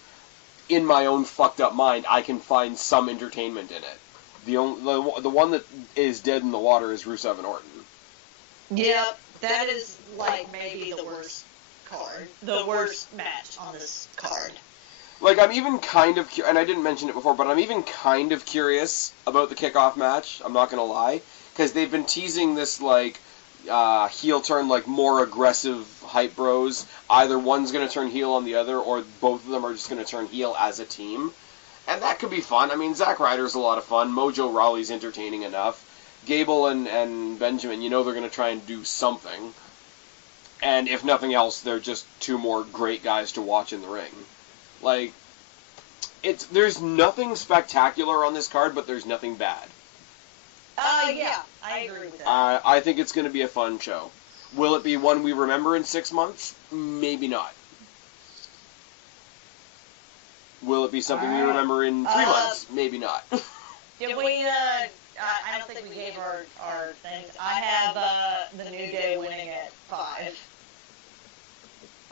in my own fucked up mind, I can find some entertainment in it. The one that is dead in the water is Rusev and Orton. Yep, that is, like, maybe the worst card. The worst match on this card. Like, I'm even kind of, and I didn't mention it before, but I'm even kind of curious about the kickoff match, I'm not gonna lie, because they've been teasing this, like, heel turn, like, more aggressive hype bros. Either one's gonna turn heel on the other, or both of them are just gonna turn heel as a team. And that could be fun. I mean, Zack Ryder's a lot of fun, Mojo Rawley's entertaining enough, Gable and Benjamin, they're gonna try and do something. And if nothing else, they're just two more great guys to watch in the ring. Like, there's nothing spectacular on this card, but there's nothing bad. Yeah, I agree with that. I think it's going to be a fun show. Will it be one we remember in 6 months? Maybe not. Will it be something we remember in 3 months? Maybe not. Did we, I don't think we gave our things. I have the New Day winning at 5.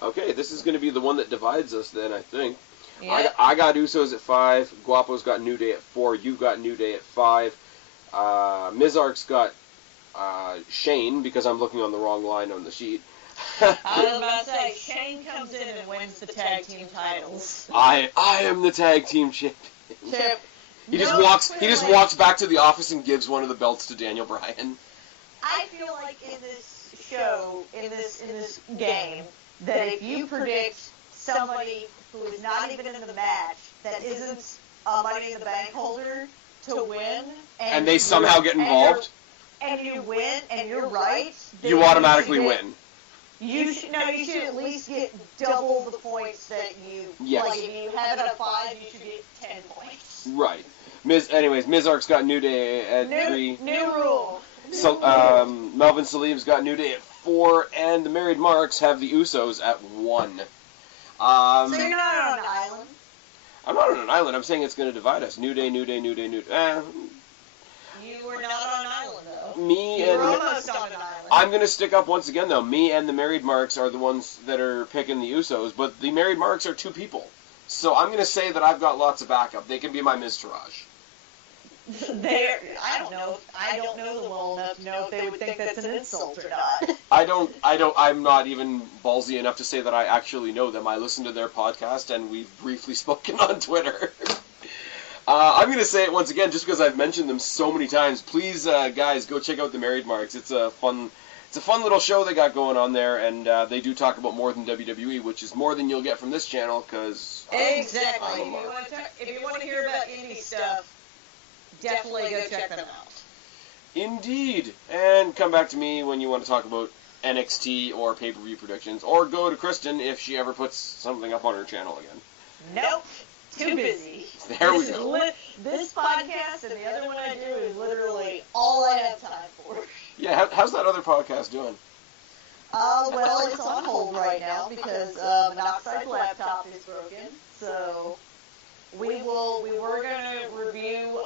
Okay, this is going to be the one that divides us then, I think. Yep. I got Usos at 5, Guapo's got New Day at 4, you've got New Day at 5, Mizark's got Shane, because I'm looking on the wrong line on the sheet. I was about to say, Shane comes in and wins the tag team titles. I am the tag team champion. He just walks back to the office and gives one of the belts to Daniel Bryan. I feel like in this show in this game that if you predict somebody who is not even in the match that isn't a Money in the Bank holder to win, and they somehow get involved, and you win, and you're right, you automatically win. You should at least get double the points that you. Yes. Like if you have it at 5, you should get 10 points. Right. Mizark's got New Day at 3. New rule. So Melvin Salim's got New Day at 4, and the Married Marks have the Usos at 1. So you're not on an island. I'm not on an island. I'm saying it's going to divide us. New Day. You were not on an island, though. You were almost on an island. I'm going to stick up once again, though. Me and the Married Marks are the ones that are picking the Usos, but the Married Marks are 2 people. So I'm going to say that I've got lots of backup. They can be my Miztourage. I don't know. I don't know them well enough to know if they would think that's an insult or not. I'm not even ballsy enough to say that I actually know them. I listen to their podcast, and we've briefly spoken on Twitter. I'm going to say it once again, just because I've mentioned them so many times. Please, guys, go check out the Married Marks. It's a fun little show they got going on there, and they do talk about more than WWE, which is more than you'll get from this channel, because... Exactly. If you want to hear about indie stuff, definitely go check them out. Indeed. And come back to me when you want to talk about NXT or pay-per-view predictions, or go to Kristen if she ever puts something up on her channel again. Nope. Too busy. There we go. This podcast and the other one I do is literally all I have time for. Yeah, how's that other podcast doing? Well, it's on hold right now because Monoxide's laptop is broken. So we were going to review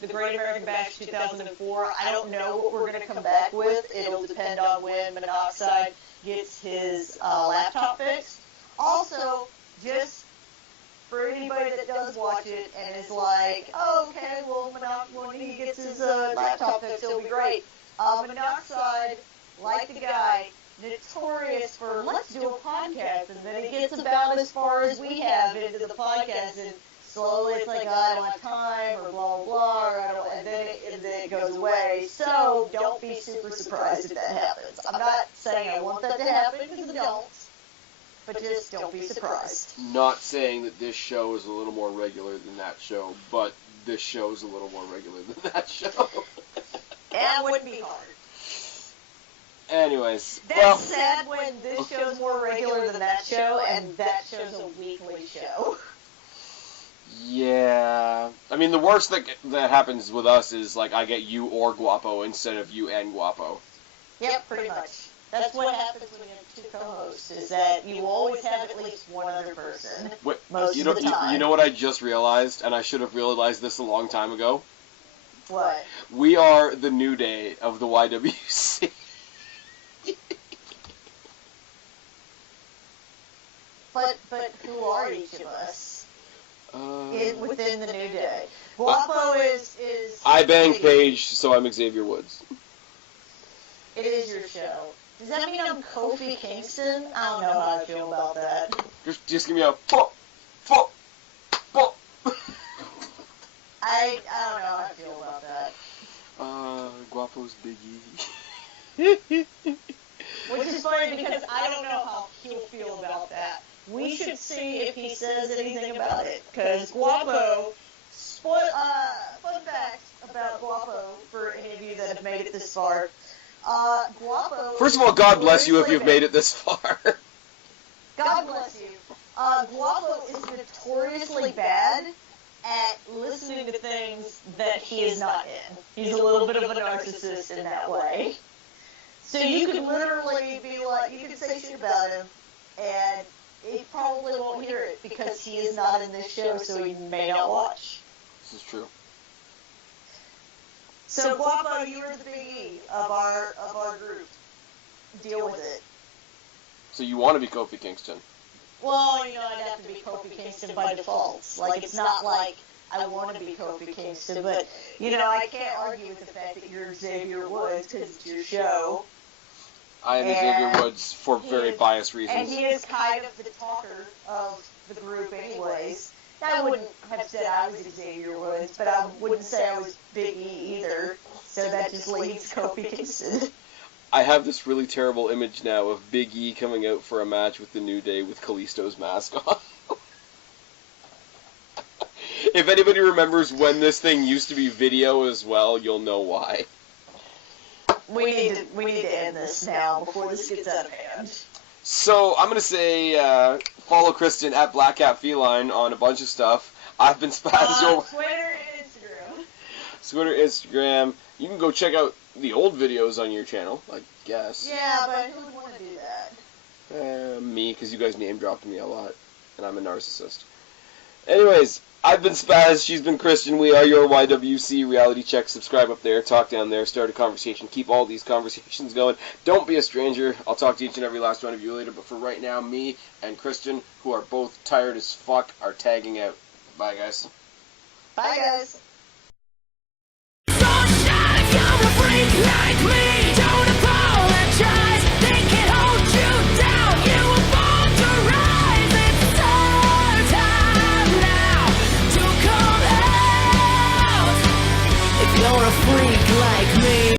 the Great American Bash 2004. I don't know what we're going to come back with. It'll depend on when Monoxide gets his laptop fixed. Also, just for anybody that does watch it and is like, oh, okay, well, when he gets his laptop fixed, it'll be great. Monoxide, like the guy, notorious for let's do a podcast, and then he gets about as far as we have into the podcast, and slowly it's like, I don't have time, or blah, blah, blah, or and then it goes away. So don't be super surprised if that happens. I'm not saying I want that to happen, because I don't. But just don't be surprised. Not saying that this show is a little more regular than that show, but this show is a little more regular than that show. That wouldn't be hard. Anyways. That's sad when this show's more regular than that show, and that show's a weekly show. Yeah. I mean, the worst that happens with us is, like, I get you or Guapo instead of you and Guapo. Yep, pretty much. That's what happens when you have 2 co-hosts, is that you always have at least one other person, most of the time. You know what I just realized, and I should have realized this a long time ago? What? We are the New Day of the YWC. But who are each of us within the New Day? Guapo is... I bang Paige, so I'm Xavier Woods. It is your show. Does that mean I'm Kofi Kingston? I don't know how I feel about that. Just give me a pop. I don't know how I feel about that. Guapo's Biggie. Which is funny because I don't know how he'll feel about that. We should see if he says anything about it. Because Guapo, fun fact about Guapo for any of you that have made it this far. Guapo. First of all, God bless you if you've made it this far. God bless you. Guapo is notoriously bad at listening to things that he is not in. He's a little bit of a narcissist in that way. So you could literally be like, you could say shit about him, and he probably won't hear it because he is not in this show, so he may not watch. This is true. So Guapo, you are the big E of our group. Deal with it. So you want to be Kofi Kingston? Well, I'd have to be Kofi Kingston by default. Like, it's not like I want to be Kofi Kingston, but, I can't argue with the fact that you're Xavier Woods because it's your show. I am Xavier Woods for very biased reasons. And he is kind of the talker of the group anyways. I wouldn't have said I was Xavier Woods, but I wouldn't say I was Big E either. So that just leaves Kofi Kingston. I have this really terrible image now of Big E coming out for a match with the New Day with Kalisto's mask on. If anybody remembers when this thing used to be video as well, you'll know why. We need to end this now before this gets out of hand. So, I'm going to say follow Kristen at Black Cat Feline on a bunch of stuff. I've been Spaz. Twitter and Instagram. Twitter, Instagram. You can go check out the old videos on your channel, I guess. Yeah, but who would want to do that? Me, because you guys name dropped me a lot, and I'm a narcissist. Anyways, I've been Spaz, she's been Kristen, we are your YWC Reality Check. Subscribe up there, talk down there, start a conversation, keep all these conversations going. Don't be a stranger. I'll talk to each and every last one of you later, but for right now, me and Kristen, who are both tired as fuck, are tagging out. Bye, guys. Bye, guys. Sunshine, you're a freak like me.